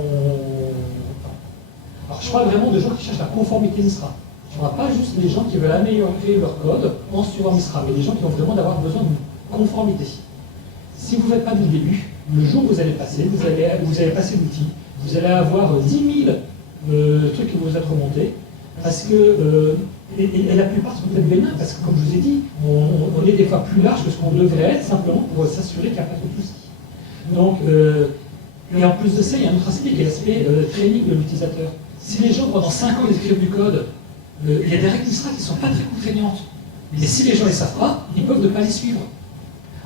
Alors je parle vraiment de gens qui cherchent la conformité Mistra. Je ne parle pas juste des gens qui veulent améliorer leur code en suivant Mistra, mais des gens qui ont vraiment d'avoir besoin d'une conformité. Si vous ne faites pas dès le début, le jour où vous allez passer, vous allez passer l'outil, vous allez avoir 10 000 trucs qui vont vous être remontés, parce que, et la plupart sont peut-être bénins, parce que comme je vous ai dit, on est des fois plus large que ce qu'on devrait être, simplement pour s'assurer qu'il n'y a pas de soucis. Donc, et en plus de ça, il y a un autre aspect qui est l'aspect training de l'utilisateur. Si les gens, pendant 5 ans, ils écrivent du code, il y a des règles Mistra qui ne sont pas très contraignantes. Mais si les gens ne les savent pas, ils peuvent ne pas les suivre.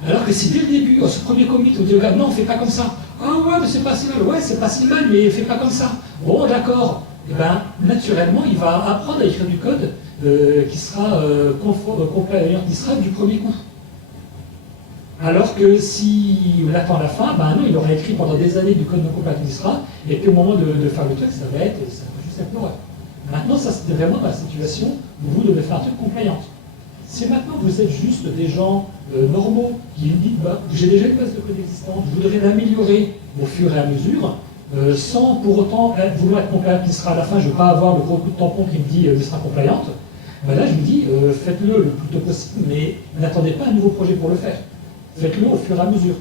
Alors que si dès le début, ce premier commit, on dit au gars, non, fais pas comme ça. Ah ouais, mais c'est pas si mal. Ouais, c'est pas si mal, mais fais pas comme ça. Bon, d'accord. Et bien, naturellement, il va apprendre à écrire du code qui sera complet, qui sera du premier coup. Alors que si on attend la fin, ben non, il aura écrit pendant des années du code non complet qui sera, et puis au moment de faire le truc, ça va juste être l'horreur. Maintenant, ça c'est vraiment dans la situation où vous devez faire un truc compliant. Si maintenant vous êtes juste des gens normaux qui disent bah, j'ai déjà une base de code existante, je voudrais l'améliorer au fur et à mesure, sans pour autant vouloir être compliant qui sera à la fin, je ne veux pas avoir le gros coup de tampon qui me dit il sera compliante, ben là je vous dis faites-le le plus tôt possible, mais n'attendez pas un nouveau projet pour le faire. Faites-le au fur et à mesure.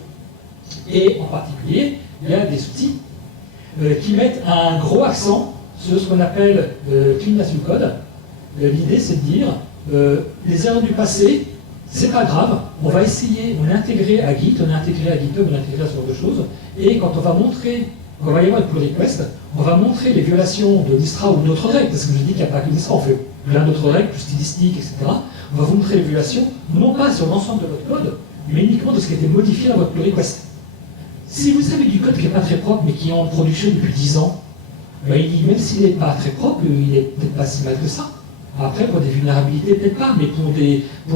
Et en particulier, il y a des outils qui mettent un gros accent sur ce qu'on appelle clean as you code. L'idée c'est de dire les erreurs du passé, c'est pas grave, on va essayer, on est intégré à Git, on est intégré à GitHub, on est intégré à ce genre de choses, et quand on va montrer, quand on va y avoir une pull request, on va montrer les violations de Mistra ou d'autres règles, parce que je dis qu'il n'y a pas que Mistra, on fait plein d'autres règles, plus stylistiques, etc. On va vous montrer les violations, non pas sur l'ensemble de votre code, mais uniquement de ce qui a été modifié dans votre pull request. Si vous avez du code qui n'est pas très propre, mais qui est en production depuis 10 ans, ben, même s'il n'est pas très propre, il n'est peut-être pas si mal que ça. Après, pour des vulnérabilités, peut-être pas, mais pour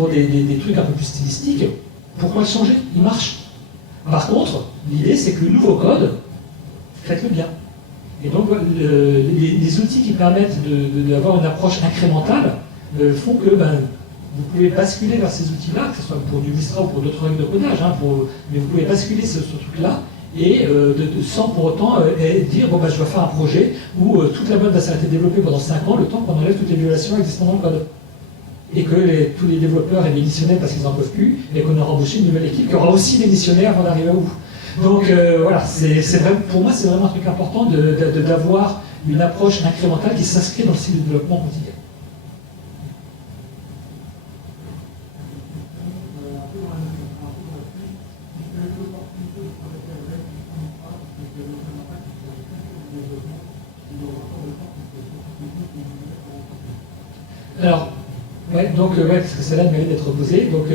des trucs un peu plus stylistiques, pourquoi le changer? Il marche. Par contre, l'idée, c'est que le nouveau code, faites-le bien. Et donc, les outils qui permettent d'avoir une approche incrémentale font que vous pouvez basculer vers ces outils-là, que ce soit pour du Mistra ou pour d'autres règles de codage, mais vous pouvez basculer ce truc-là, et sans pour autant dire bon, je vais faire un projet où toute la mode va s'arrêter de développer pendant 5 ans, le temps qu'on enlève toutes les violations existant dans le code. Et que tous les développeurs aient démissionné parce qu'ils n'en peuvent plus, et qu'on aura embauché une nouvelle équipe qui aura aussi démissionné avant d'arriver au bout. Donc voilà, pour moi c'est vraiment un truc important d'avoir une approche incrémentale qui s'inscrit dans le cycle de développement quotidien. Alors, parce que celle-là mérite d'être posée. Donc,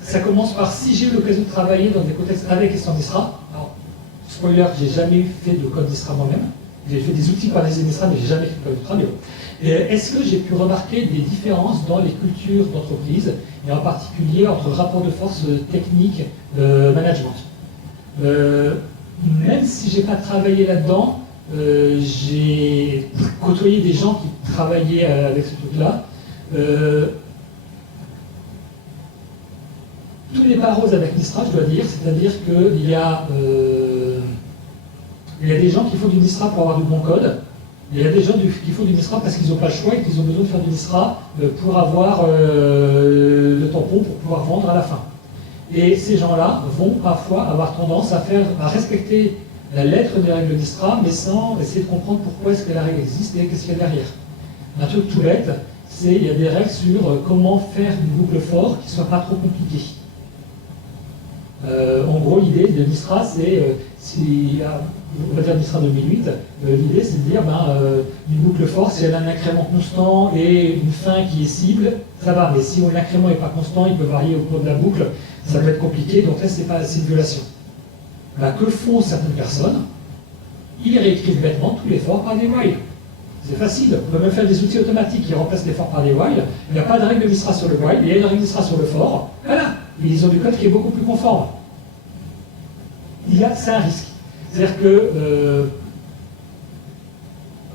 ça commence par si j'ai eu l'occasion de travailler dans des contextes avec et sans Mistra. Alors, spoiler, j'ai jamais fait de code Mistra moi-même. J'ai fait des outils par les Mistra, mais j'ai jamais fait de code Mistra. Est-ce que j'ai pu remarquer des différences dans les cultures d'entreprise, et en particulier entre rapport de force technique, management? Même si j'ai pas travaillé là-dedans, j'ai côtoyé des gens qui travaillaient avec ce truc-là. Tout n'est pas rose avec Mistra, je dois dire, c'est-à-dire qu'il y a des gens qui font du Mistra pour avoir du bon code, Il y a des gens qui font du Misra parce qu'ils n'ont pas le choix et qu'ils ont besoin de faire du Misra pour avoir le tampon pour pouvoir vendre à la fin. Et ces gens-là vont parfois avoir tendance à respecter la lettre des règles Misra, mais sans essayer de comprendre pourquoi est-ce que la règle existe et qu'est-ce qu'il y a derrière. Un truc tout bête, c'est il y a des règles sur comment faire une boucle fort qui ne soit pas trop compliquée. En gros, l'idée de Misra, c'est, on va dire Misra 2008, l'idée c'est de dire une boucle forte, si elle a un incrément constant et une fin qui est cible, ça va, mais si l'incrément n'est pas constant, il peut varier au cours de la boucle, ça peut être compliqué, donc là c'est une violation. Que font certaines personnes? Ils réécrivent bêtement tous les forts par des while. C'est facile, on peut même faire des outils automatiques qui remplacent les forts par des while. Il n'y a pas de règle de Misra sur le while, il y a une règle de Misra sur le for. Voilà, ils ont du code qui est beaucoup plus conforme. C'est un risque. C'est-à-dire que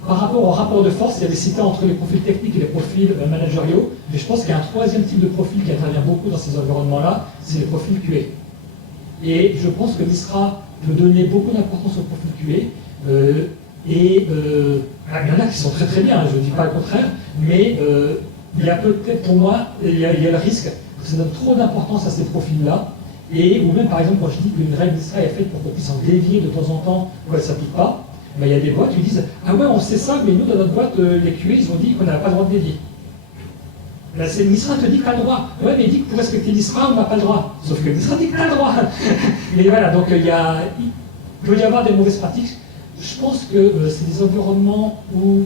par rapport au rapport de force, il y avait cité entre les profils techniques et les profils managériaux, mais je pense qu'il y a un troisième type de profil qui intervient beaucoup dans ces environnements-là, c'est les profils QA. Et je pense que Misra peut donner beaucoup d'importance au profil QA, il y en a qui sont très très bien, je ne dis pas le contraire, mais il y a peut-être pour moi, il y a le risque que ça donne trop d'importance à ces profils-là, ou même par exemple quand je dis qu'une règle Misra est faite pour qu'on puisse en dévier de temps en temps où elle ne s'applique pas, il y a des boîtes qui disent « Ah ouais, on sait ça, mais nous dans notre boîte, les QA, ils ont dit qu'on n'avait pas le droit de dévier. » Misra te dit que tu as le droit. Ouais, mais il dit que pour respecter Misra, on n'a pas le droit. Sauf que Misra dit que tu as le droit. Mais voilà, donc il peut y avoir des mauvaises pratiques. Je pense que c'est des environnements où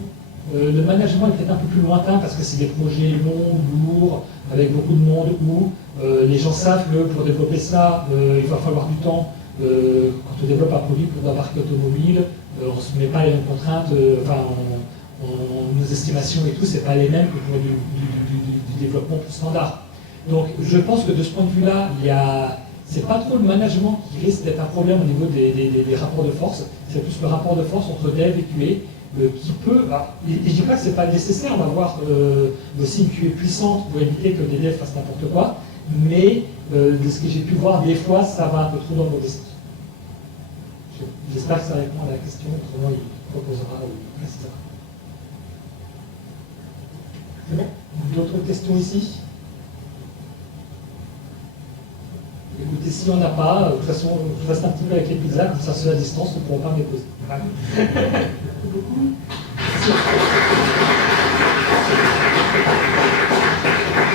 le management est peut-être un peu plus lointain parce que c'est des projets longs, lourds, avec beaucoup de monde, où les gens savent que pour développer ça, il va falloir du temps. Quand on développe un produit pour la marque automobile, on ne se met pas les mêmes contraintes, nos estimations et tout, c'est pas les mêmes que pour du développement plus standard. Donc je pense que de ce point de vue-là, c'est pas trop le management qui risque d'être un problème au niveau des rapports de force, c'est plus le rapport de force entre dev et QA qui peut. Et je dis pas que c'est pas nécessaire d'avoir aussi une QA puissante pour éviter que des devs fassent n'importe quoi, mais de ce que j'ai pu voir, des fois ça va un peu trop dans le mauvais sens. J'espère que ça répond à la question, autrement il proposera ou précisera. C'est bon? D'autres questions ici? Écoutez, si on n'a pas, de toute façon, je reste un petit peu avec les pizzas, comme ça, ceux à distance ne pourront pas me les poser. Merci beaucoup.